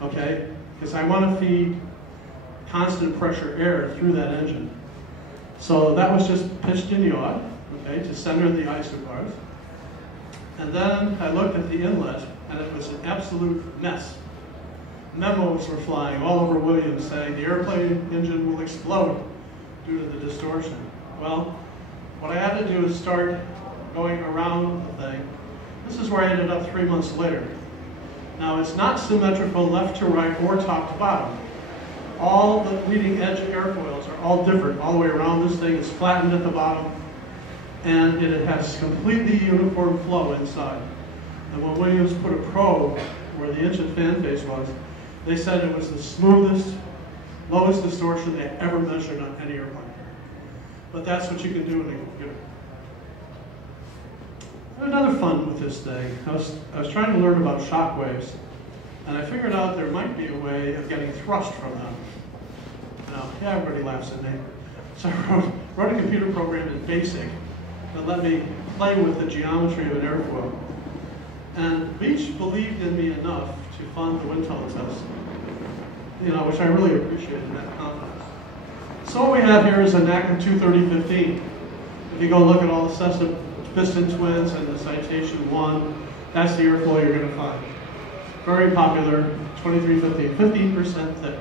Okay, because I want to feed constant pressure air through that engine. So that was just pitched and yawed, okay, to center the isobars. And then I looked at the inlet, and it was an absolute mess. Memos were flying all over Williams saying the airplane engine will explode due to the distortion. Well, what I had to do is start going around the thing. This is where I ended up 3 months later. Now, it's not symmetrical left to right or top to bottom. All the leading edge airfoils are all different all the way around. This thing is flattened at the bottom, and it has completely uniform flow inside. And when Williams put a probe where the engine fan face was, they said it was the smoothest, lowest distortion they ever measured on any airplane. But that's what you can do in a computer. Another fun with this thing, I was trying to learn about shock waves, and I figured out there might be a way of getting thrust from them. Now, yeah, everybody laughs at me. So I wrote a computer program in BASIC that let me play with the geometry of an airfoil. And Beach believed in me enough to fund the wind tunnel test, which I really appreciated that confidence. So what we have here is a NACA 230-15. If you go look at all the Cessna piston twins and the Citation 1, that's the airfoil you're going to find. Very popular, 2315, 15% thick.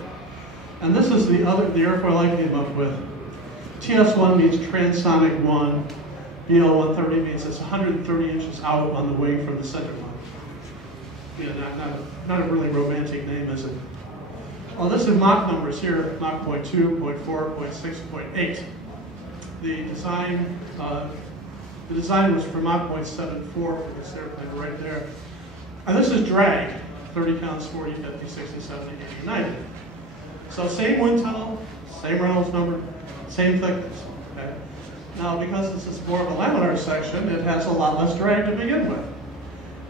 And this is the airfoil I came up with. TS1 means transonic 1. BL130 means it's 130 inches out on the wing from the center line. Yeah, not a really romantic name, is it? Well, this is Mach numbers here, Mach 0.2, 0.4, 0.6, 0.8. The design was for Mach 0.74 for this airplane right there. And this is drag, 30 pounds, 40, 50, 60, 70, 80, 90. So same wind tunnel, same Reynolds number, same thickness. Okay? Now, because this is more of a laminar section, it has a lot less drag to begin with.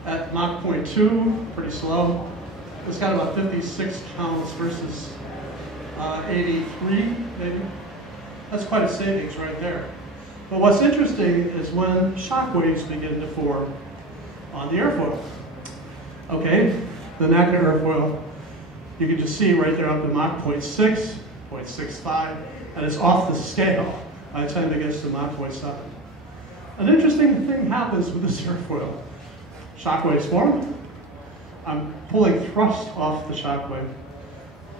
At Mach 0.2, pretty slow. It's got about 56 pounds versus 83, maybe. That's quite a savings right there. But what's interesting is when shock waves begin to form on the airfoil. Okay, the NACA airfoil, you can just see right there up to Mach 0.6, 0.65, and it's off the scale by the time it gets to Mach 0.7. An interesting thing happens with this airfoil. Shock waves form. I'm pulling thrust off the shock wave,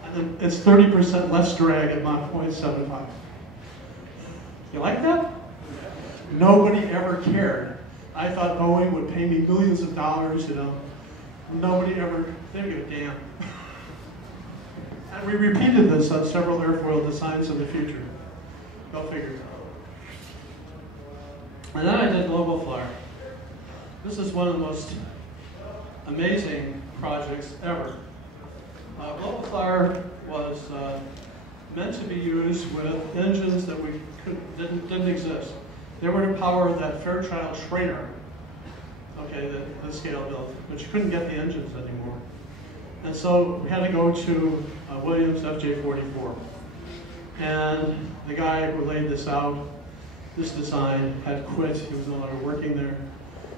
and then it's 30% less drag at Mach 0.75. You like that? Nobody ever cared. I thought Boeing would pay me millions of dollars, Nobody ever, they didn't give a damn. And we repeated this on several airfoil designs in the future. Go figure. And then I did GlobalFlyer. This is one of the most amazing projects ever. GlobalFlyer was meant to be used with engines that didn't exist. They were to power that Fairchild Schraner, okay, the scale built, but you couldn't get the engines anymore. And so we had to go to Williams FJ44. And the guy who laid this out, this design, had quit. He was no longer working there.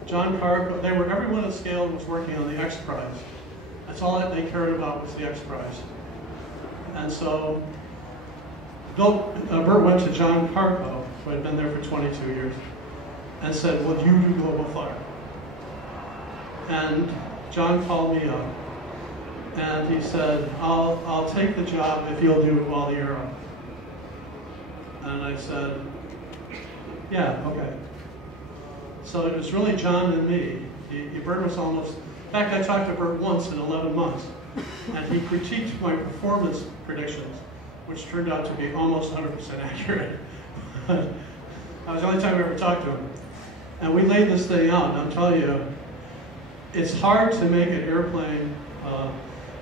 John Carp, everyone at Scale was working on the X Prize. That's all that they cared about was the X Prize. And so Burt went to John Carpo, who had been there for 22 years, and said, "Will you do GlobalFlyer?" And John called me up, and he said, I'll take the job if you'll do all the aero. And I said, yeah, okay. So it was really John and me. Burt was almost, in fact, I talked to Burt once in 11 months, and he critiqued my performance predictions, which turned out to be almost 100% accurate. That was the only time I ever talked to him. And we laid this thing out, and I'm telling you, it's hard to make an airplane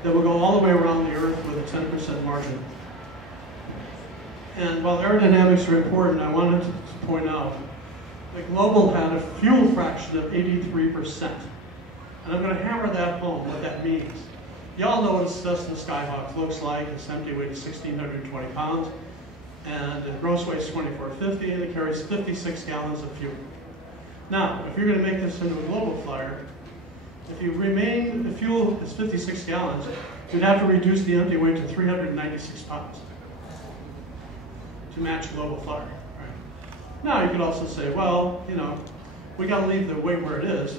that will go all the way around the Earth with a 10% margin. And while aerodynamics are important, I wanted to point out that Global had a fuel fraction of 83%. And I'm going to hammer that home, what that means. Y'all know what a Cessna Skyhawk looks like. Its empty weight is 1,620 pounds, and the gross weight is 2,450, and it carries 56 gallons of fuel. Now, if you're going to make this into a GlobalFlyer, if the fuel is 56 gallons, you'd have to reduce the empty weight to 396 pounds to match GlobalFlyer. Right? Now, you could also say, well, we got to leave the weight where it is.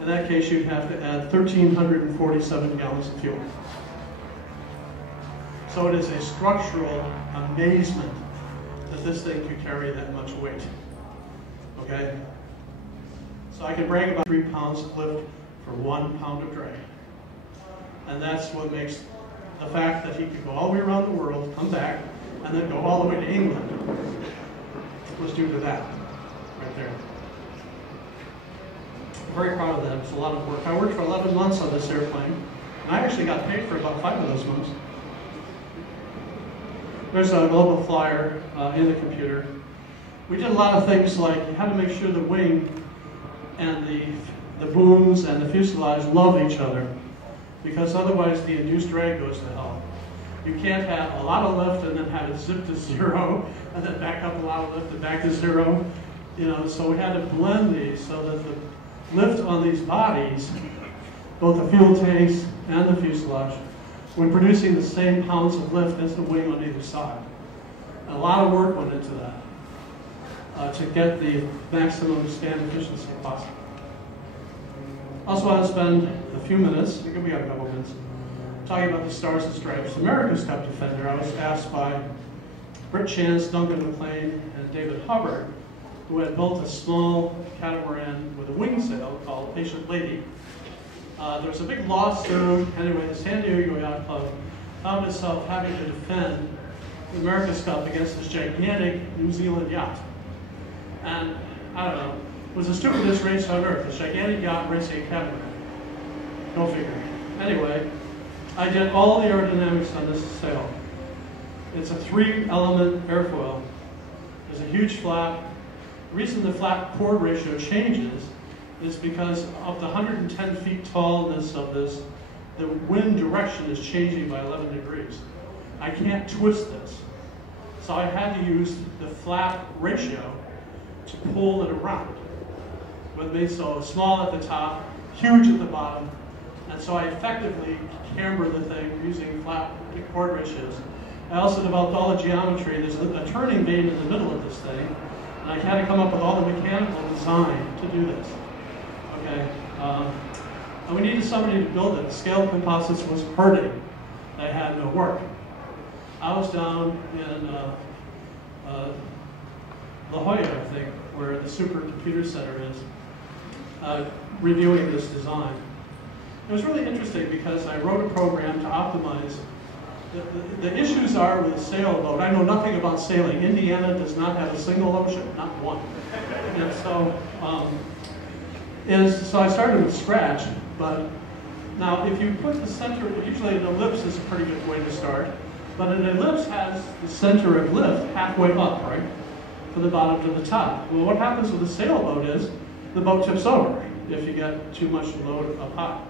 In that case, you'd have to add 1,347 gallons of fuel. So it is a structural amazement that this thing could carry that much weight. Okay? So I can brag about 3 pounds of lift for 1 pound of drag. And that's what makes the fact that he could go all the way around the world, come back, and then go all the way to England was due to that, right there. I'm very proud of that. It was a lot of work. I worked for 11 months on this airplane, and I actually got paid for about 5 of those months. There's a GlobalFlyer in the computer. We did a lot of things like how to make sure the wing and the booms and the fuselage love each other, because otherwise the induced drag goes to hell. You can't have a lot of lift and then have it zip to 0, and then back up a lot of lift and back to 0. So we had to blend these so that the lift on these bodies, both the fuel tanks and the fuselage, were producing the same pounds of lift as the wing on either side. And a lot of work went into that to get the maximum stand efficiency possible. Also want to spend a few minutes, we got a couple minutes, talking about the Stars and Stripes America's Cup Defender. I was asked by Britt Chance, Duncan McLean, and David Hubbard, who had built a small catamaran with a wing sail called Patient Lady. There was a big lawsuit. Anyway, the San Diego Yacht Club found itself having to defend the America's Cup against this gigantic New Zealand yacht. And I don't know, it was the stupidest race on earth, this gigantic yacht racing a catamaran. Go figure. Anyway, I did all the aerodynamics on this sail. It's a 3-element airfoil. There's a huge flap. The reason the flap chord ratio changes is because of the 110 feet tallness of this, the wind direction is changing by 11 degrees. I can't twist this. So I had to use the flap ratio to pull it around. With me, so small at the top, huge at the bottom, and so I effectively camber the thing using flap chord ratios. I also developed all the geometry. There's a turning vane in the middle of this thing, and I had to come up with all the mechanical design to do this. Okay, and we needed somebody to build it. Scale Composites was hurting. They had no work. I was down in La Jolla, I think, where the Supercomputer Center is, reviewing this design. It was really interesting because I wrote a program to optimize. The issues are with a sailboat. I know nothing about sailing. Indiana does not have a single ocean, not one. And so, so I started with scratch, but now if you put the center, usually an ellipse is a pretty good way to start, but an ellipse has the center of lift halfway up, right? From the bottom to the top. Well, what happens with a sailboat is the boat tips over if you get too much load up high.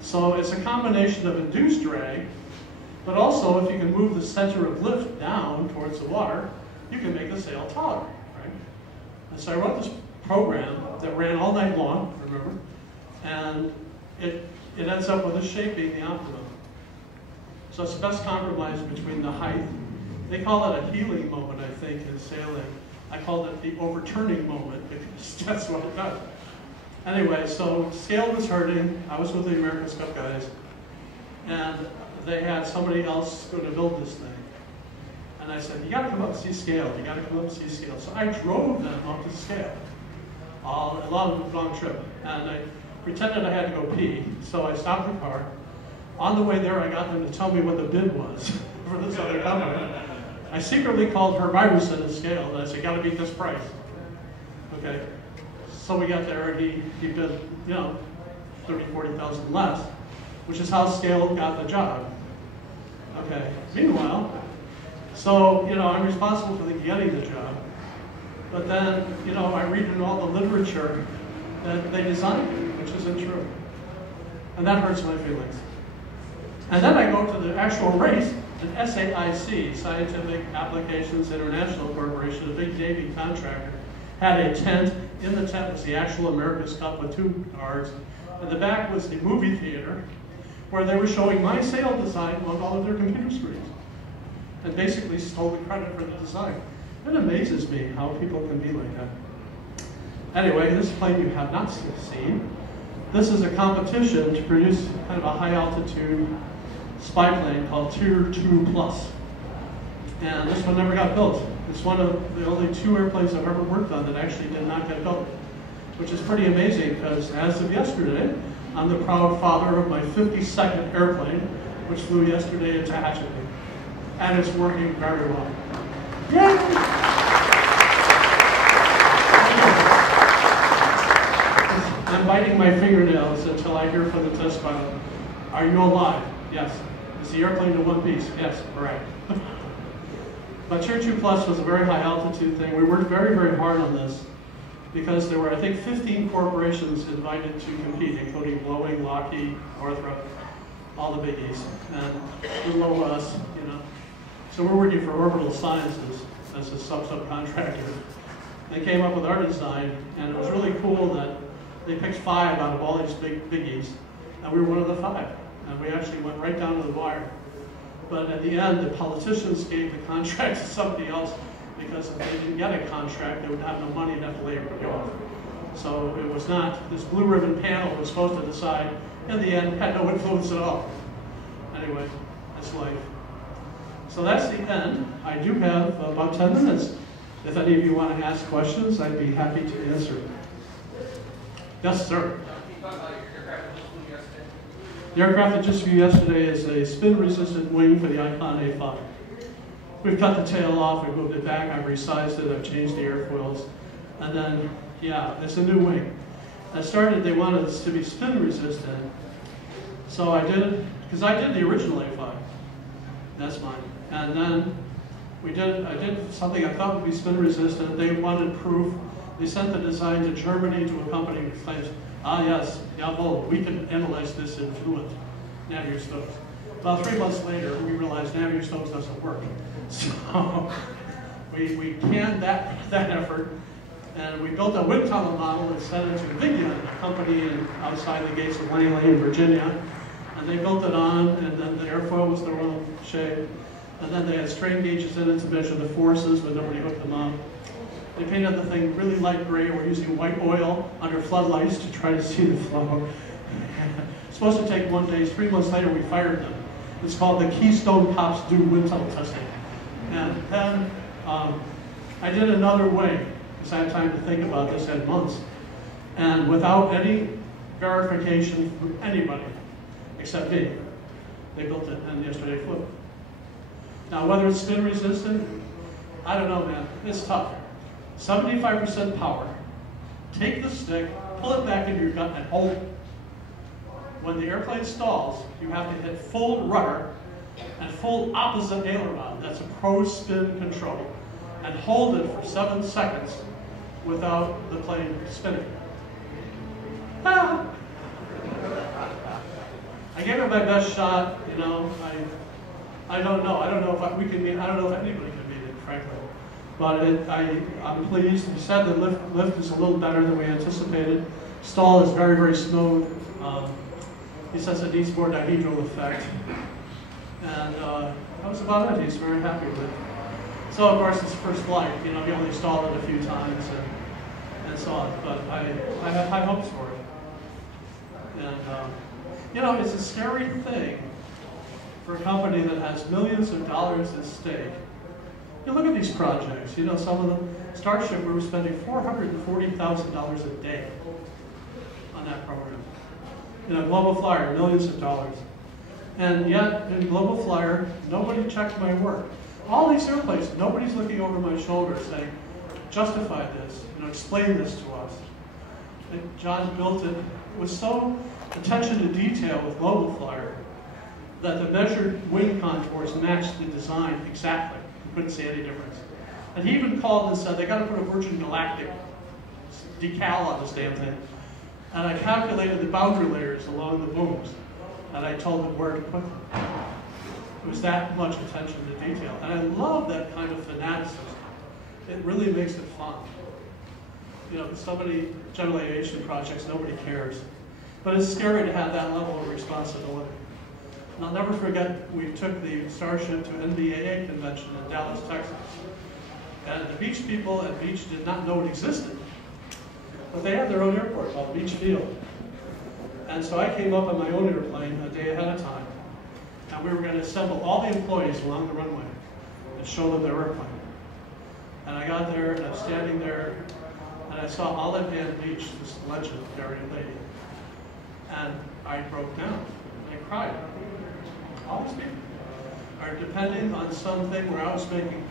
So it's a combination of induced drag, but also if you can move the center of lift down towards the water, you can make the sail taller, right? And so I wrote this program that ran all night long, remember? And it ends up with the shape being the optimum. So it's the best compromise between the height. They call it a healing moment, I think, in sailing. I call it the overturning moment because that's what it does. Anyway, so scale was hurting. I was with the America's Cup guys, and they had somebody else going to build this thing. And I said, you got to come up and see scale. You got to come up and see scale. So I drove them up to scale, a long trip, and I pretended I had to go pee. So I stopped the car. On the way there, I got them to tell me what the bid was for this other company. I secretly called Herb Iverson at scale, and I said, you got to beat this price. Okay. So we got there, and he bid, you know, 30,000, 40,000 less, which is how scale got the job. Okay. Meanwhile, so, you know, I'm responsible for getting the job. But then, you know, I read in all the literature that they designed it, which isn't true. And that hurts my feelings. And then I go to the actual race, and SAIC, Scientific Applications International Corporation, a big Navy contractor, had a tent. In the tent was the actual America's Cup with 2 cars. And the back was the movie theater, where they were showing my sail design on all of their computer screens. And basically stole the credit for the design. It amazes me how people can be like that. Anyway, this plane you have not seen. This is a competition to produce kind of a high altitude spy plane called Tier 2 Plus. And this one never got built. It's one of the only 2 airplanes I've ever worked on that actually did not get built, which is pretty amazing because as of yesterday, I'm the proud father of my 52nd airplane, which flew yesterday into Hatchet. And it's working very well. Yay! I'm biting my fingernails until I hear from the test pilot, are you alive? Yes. Is the airplane in one piece? Yes, correct. But Tier 2 Plus was a very high altitude thing. We worked very, very hard on this because there were, I think, 15 corporations invited to compete, including Boeing, Lockheed, Northrop, all the biggies, and below us, you know. So we're working for Orbital Sciences as a subcontractor. They came up with our design, and it was really cool that they picked 5 out of all these biggies, and we were one of the 5. And we actually went right down to the wire. But at the end, the politicians gave the contract to somebody else because if they didn't get a contract, they would have no money and have to lay everybody off. So it was not, this blue ribbon panel was supposed to decide, in the end, had no influence at all. Anyway, that's life. So that's the end. I do have about 10 minutes. If any of you want to ask questions, I'd be happy to answer. Yes, sir. The aircraft that just flew yesterday is a spin-resistant wing for the Icon A5. We've cut the tail off, we've moved it back, I've resized it, I've changed the airfoils, and then, yeah, it's a new wing. They wanted us to be spin-resistant, so I did, because I did the original A5. That's mine. And then I did something I thought would be spin-resistant. They wanted proof. They sent the design to Germany to a company which claims, ah yes, jawohl, we can analyze this in fluent Navier-Stokes. About 3 months later, we realized Navier-Stokes doesn't work. So we canned that effort, and we built a wind tunnel model and sent it to Vigya, a company outside the gates of Langley in Virginia. And they built it on, and then the airfoil was the wrong shape. And then they had strain gauges in it to measure the forces, but nobody hooked them up. They painted the thing really light gray. We're using white oil under floodlights to try to see the flow. It's supposed to take 1 day. 3 months later, we fired them. It's called the Keystone Cops Do Wind Tunnel Testing. And then I did another way, because I had time to think about this, I had months. And without any verification from anybody, except me, they built it, and yesterday flew. Now, whether it's spin resistant, I don't know, man. It's tough. 75% power. Take the stick, pull it back into your gut, and hold it. When the airplane stalls, you have to hit full rudder and full opposite aileron. That's a pro spin control. And hold it for 7 seconds without the plane spinning. Ah! I gave it my best shot, you know. I don't know. I don't know if we can beat. I don't know if anybody can beat it, frankly. But I'm pleased. He said the lift is a little better than we anticipated. Stall is very, very smooth. He says it needs more dihedral effect. And that was about it. He's very happy with it. So, of course, it's first flight. You know, he only stalled it a few times and so on. But I have high hopes for it. And, you know, it's a scary thing for a company that has millions of dollars at stake. You look at these projects, you know, some of them, Starship, we were spending $440,000 a day on that program. You know, GlobalFlyer, millions of dollars. And yet, in GlobalFlyer, nobody checked my work. All these airplanes, nobody's looking over my shoulder saying, justify this, you know, explain this to us. And John built it with so attention to detail with GlobalFlyer that the measured wing contours matched the design exactly. You couldn't see any difference. And he even called and said, they got to put a Virgin Galactic decal on this damn thing. And I calculated the boundary layers along the booms, and I told them where to put them. It was that much attention to detail. And I love that kind of fanaticism. It really makes it fun. You know, so many general aviation projects, nobody cares. But it's scary to have that level of responsibility. And I'll never forget, we took the Starship to NBAA convention in Dallas, Texas. And the Beach people at Beach did not know it existed. But they had their own airport called Beach Field. And so I came up on my own airplane a day ahead of time. And we were going to assemble all the employees along the runway and show them their airplane. And I got there, and I was standing there, and I saw Olive Van Beach, this legendary lady. And I broke down. I cried. All these people are depending on something where I was making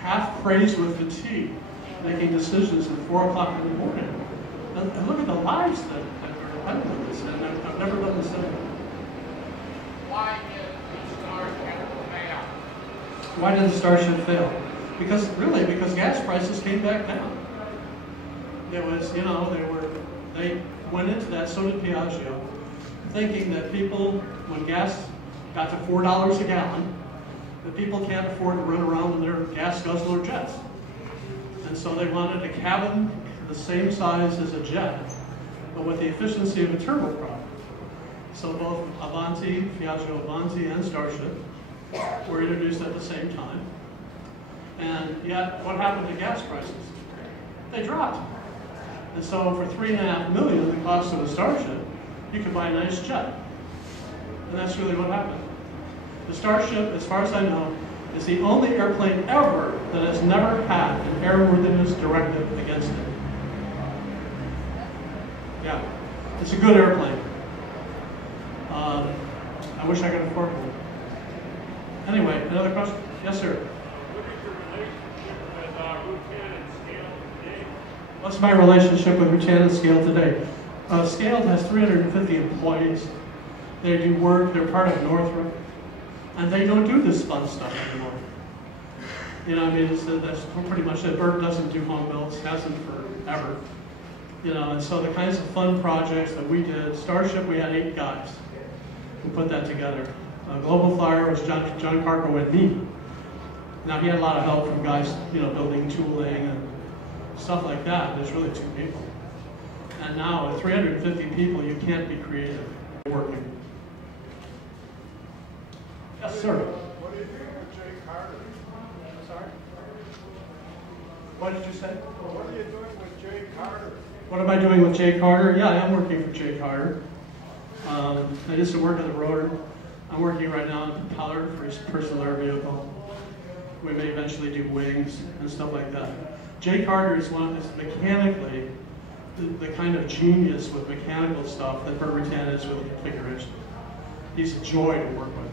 half crazed with fatigue, making decisions at 4 o'clock in the morning. And look at the lives that are dependent on this, and I've never done this thing. Why did the Starship fail? Why did the Starship fail? Because gas prices came back down. It was, you know, they went into that, so did Piaggio, thinking that people, when gas got to $4 a gallon, that people can't afford to run around in their gas guzzler jets. And so they wanted a cabin the same size as a jet, but with the efficiency of a turboprop. So both Avanti, Piaggio Avanti, and Starship were introduced at the same time. And yet, what happened to gas prices? They dropped. And so for $3.5 million, the cost of a Starship, you could buy a nice jet. And that's really what happened. The Starship, as far as I know, is the only airplane ever that has never had an airworthiness directive against it. Yeah, it's a good airplane. I wish I could afford one. Anyway, another question? Yes, sir. What is your relationship with Rutan and Scale today? What's my relationship with Rutan and Scale today? Scale has 350 employees. They do work, they're part of Northrop, and they don't do this fun stuff anymore. You know, I mean, that's pretty much it. Burt doesn't do home builds, hasn't forever. You know, and so the kinds of fun projects that we did, Starship, we had 8 guys who put that together. GlobalFlyer was John Carco and me. Now, he had a lot of help from guys, you know, building tooling and stuff like that. There's really 2 people. And now, with 350 people, you can't be creative working. Yes, sir. What do you think of Jay Carter? Sorry? What did you say? What are you doing with Jay Carter? What am I doing with Jay Carter? Yeah, I am working for Jay Carter. I did some work on the rotor. I'm working right now on propeller for his personal air vehicle. We may eventually do wings and stuff like that. Jay Carter is mechanically the kind of genius with mechanical stuff that Burt Rutan is with configuration. He's a joy to work with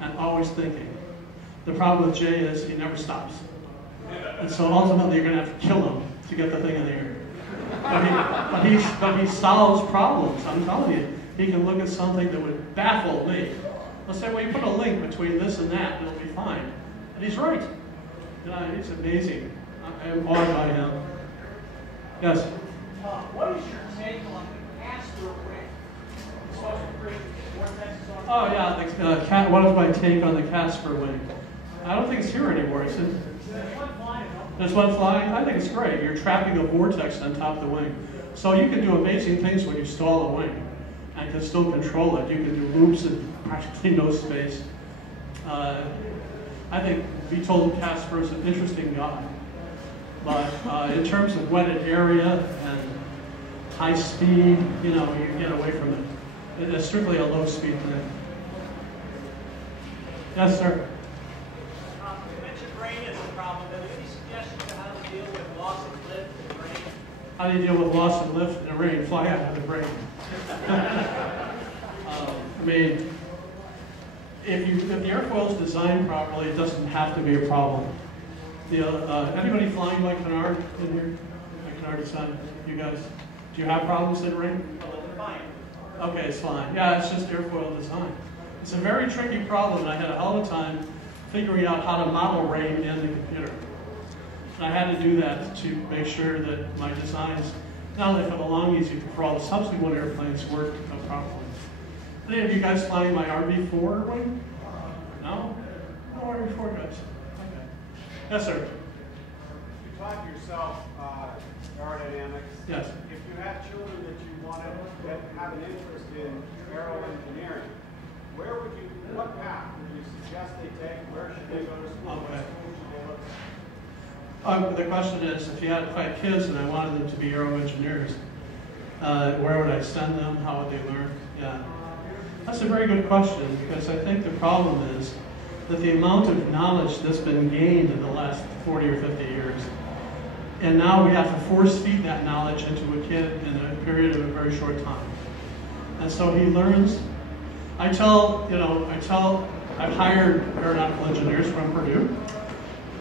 and always thinking. The problem with Jay is he never stops. And so ultimately you're going to have to kill him to get the thing in the air. But he solves problems. I'm telling you, he can look at something that would baffle me. He'll say, well, you put a link between this and that, and it'll be fine. And he's right. You know, it's amazing. I am awed by him. Yes? What is your take on the Casper ring? It's supposed to create vortexes on. Oh, yeah. What is my take on the Casper wing? I don't think it's here anymore, is it? There's one flying. There's one flying? I think it's great. You're trapping a vortex on top of the wing. So you can do amazing things when you stall a wing and can still control it. You can do loops in practically no space. I think Vitold Casper is an interesting guy. But in terms of wetted area and high speed, you know, you get away from it. It's strictly a low speed thing. Yes, sir. You mentioned rain as a problem. Have you any suggestions on how to deal with loss of lift in rain? How do you deal with loss of lift in the rain? Fly out of the rain. I mean, if the airfoil is designed properly, it doesn't have to be a problem. Anybody flying by Canard in here? By Canard design? You guys? Do you have problems in rain? Fine. Okay, it's fine. Yeah, it's just airfoil design. It's a very tricky problem, and I had a hell of a time figuring out how to model rain in the computer. And I had to do that to make sure that my designs, not only for the long easy, but for all the subsequent airplanes work properly. Any of you guys flying my RB4 wing? No? No RB4 guys. Okay. Yes, sir. You taught yourself aerodynamics. Yes. If you have children that you want to have an interest in aero engineering, what path would you suggest they take? Where should they go to school? Okay. What school should they look at? The question is, if I had kids and I wanted them to be aero engineers, where would I send them? How would they learn? Yeah. That's a very good question, because I think the problem is that the amount of knowledge that's been gained in the last 40 or 50 years, and now we have to force feed that knowledge into a kid in a period of a very short time. And so he learns. I've hired aeronautical engineers from Purdue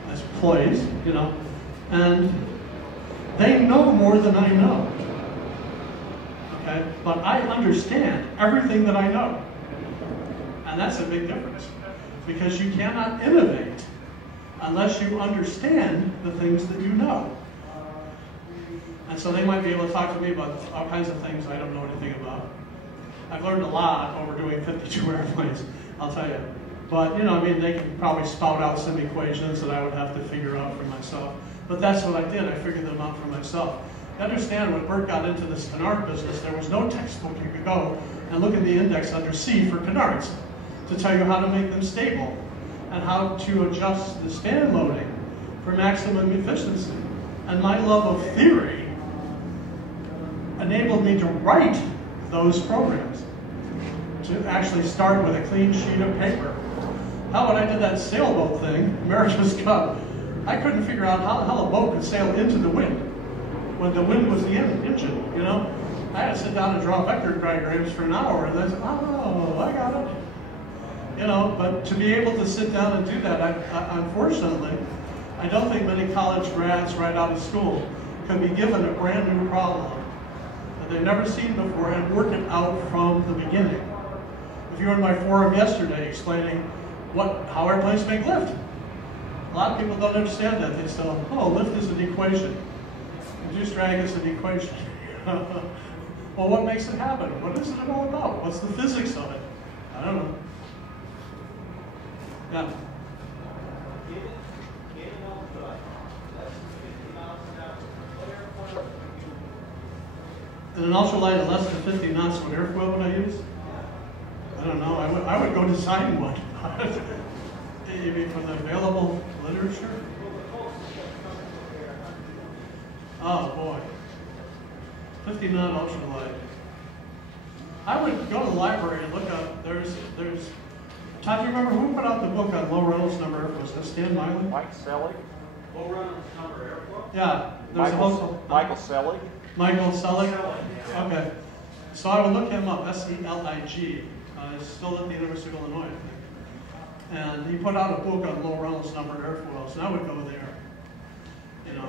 as employees, you know, and they know more than I know. Okay? But I understand everything that I know. And that's a big difference. Because you cannot innovate unless you understand the things that you know. And so they might be able to talk to me about all kinds of things I don't know anything about. I've learned a lot over doing 52 airplanes, I'll tell you. But, you know, I mean, they can probably spout out some equations that I would have to figure out for myself. But that's what I did. I figured them out for myself. You understand, when Burt got into this canard business, there was no textbook you could go and look at the index under C for canards to tell you how to make them stable and how to adjust the span loading for maximum efficiency. And my love of theory enabled me to write those programs, to actually start with a clean sheet of paper. How when I did that sailboat thing, America's Cup, I couldn't figure out how a boat could sail into the wind when the wind was the engine, you know? I had to sit down and draw vector diagrams for an hour, and then, oh, I got it. You know, but to be able to sit down and do that, unfortunately, I don't think many college grads right out of school can be given a brand new problem that they've never seen before and work it out from the beginning. If you were in my forum yesterday explaining how airplanes make lift, a lot of people don't understand that. They say, oh, lift is an equation. Reduced drag is an equation. Well, what makes it happen? What is it all about? What's the physics of it? I don't know. Yeah. In an ultralight at less than 50 knots, what airfoil would I use? I don't know. I would go design one. You mean from the available literature? Oh boy. 50 knot ultralight. I would go to the library and look up. There's. Todd, do you remember who put out the book on low Reynolds number airfoil? Was that Stan Miley? Mike Selig? Low Reynolds number airfoil? Yeah. Michael Selig? Michael Selig? Okay. So I would look him up, S-E-L-I-G. He's still at the University of Illinois, I think. And he put out a book on low Reynolds number airfoils, and I would go there. You know,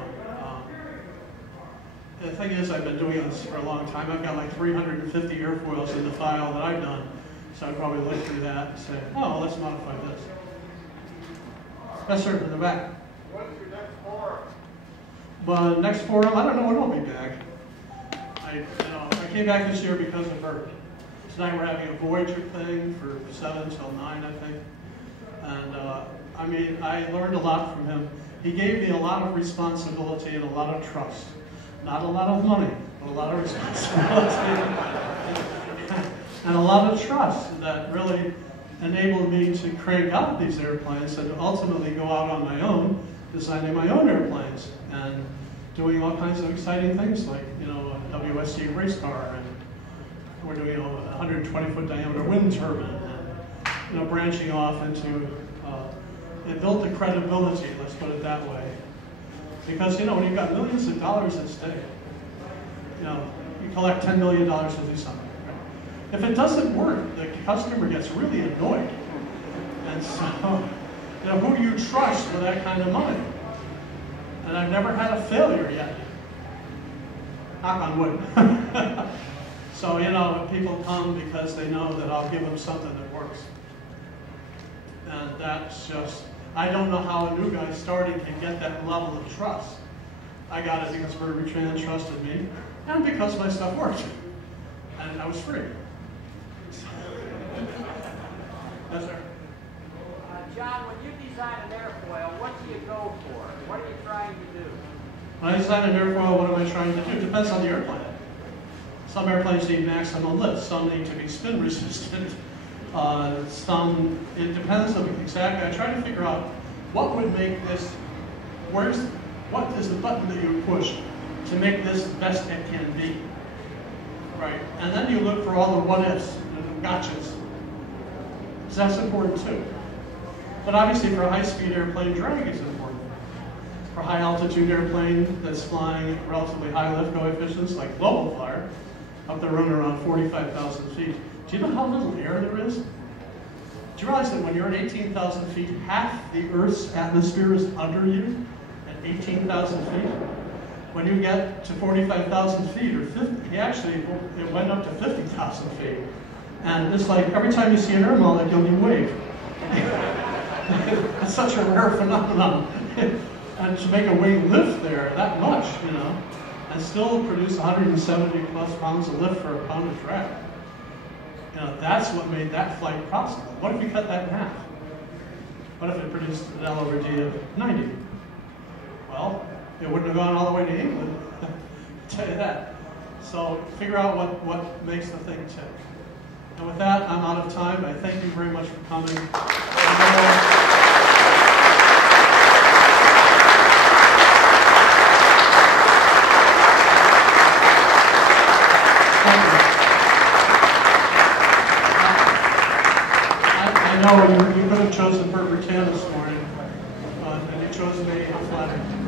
the thing is, I've been doing this for a long time. I've got like 350 airfoils in the file that I've done. So I'd probably look through that and say, oh, let's modify this. Yes, sir, in the back. What's your next forum? But next forum, I don't know when I'll be back. I came back this year because of Burt. Tonight we're having a Voyager thing for 7 till 9, I think. And I mean, I learned a lot from him. He gave me a lot of responsibility and a lot of trust. Not a lot of money, but a lot of responsibility and a lot of trust that really enabled me to crank out these airplanes and ultimately go out on my own, designing my own airplanes and doing all kinds of exciting things like, you know, a WSC race car, and we're doing a 120-foot diameter wind turbine, and, you know, branching off into, it built the credibility, let's put it that way. Because, you know, when you've got millions of dollars at stake, you know, you collect $10 million to do something. Right? If it doesn't work, the customer gets really annoyed. And so, you know, who do you trust with that kind of money? And I've never had a failure yet. Knock on wood. So, you know, people come because they know that I'll give them something that works. And that's just, I don't know how a new guy starting can get that level of trust. I got it because Burt Rutan trusted me, and because my stuff worked. And I was free. Yes, sir. John, when you design an airfoil, what do you go for? What are you trying to do? When I design an airfoil, what am I trying to do? It depends on the airplane. Some airplanes need maximum lift, some need to be spin resistant. It depends on exactly. I try to figure out what would make this, what is the button that you push to make this the best it can be, right? And then you look for all the what ifs and gotchas. So that's important too. But obviously for a high-speed airplane, drag is important. For a high-altitude airplane that's flying at relatively high lift coefficients, like GlobalFlyer, up there running around 45,000 feet. Do you know how little air there is? Do you realize that when you're at 18,000 feet, half the Earth's atmosphere is under you at 18,000 feet? When you get to 45,000 feet, or 50, actually, it went up to 50,000 feet. And it's like every time you see an air molecule, you wave. It's such a rare phenomenon. And to make a wing lift there that much, you know, and still produce 170 plus pounds of lift for a pound of drag. You know, that's what made that flight possible. What if you cut that in half? What if it produced an L over D of 90? Well, it wouldn't have gone all the way to England. I'll tell you that. So figure out what makes the thing tick. And with that, I'm out of time. I thank you very much for coming. I know you could have chosen Burt Rutan this morning, and you chose me. I'm flattered.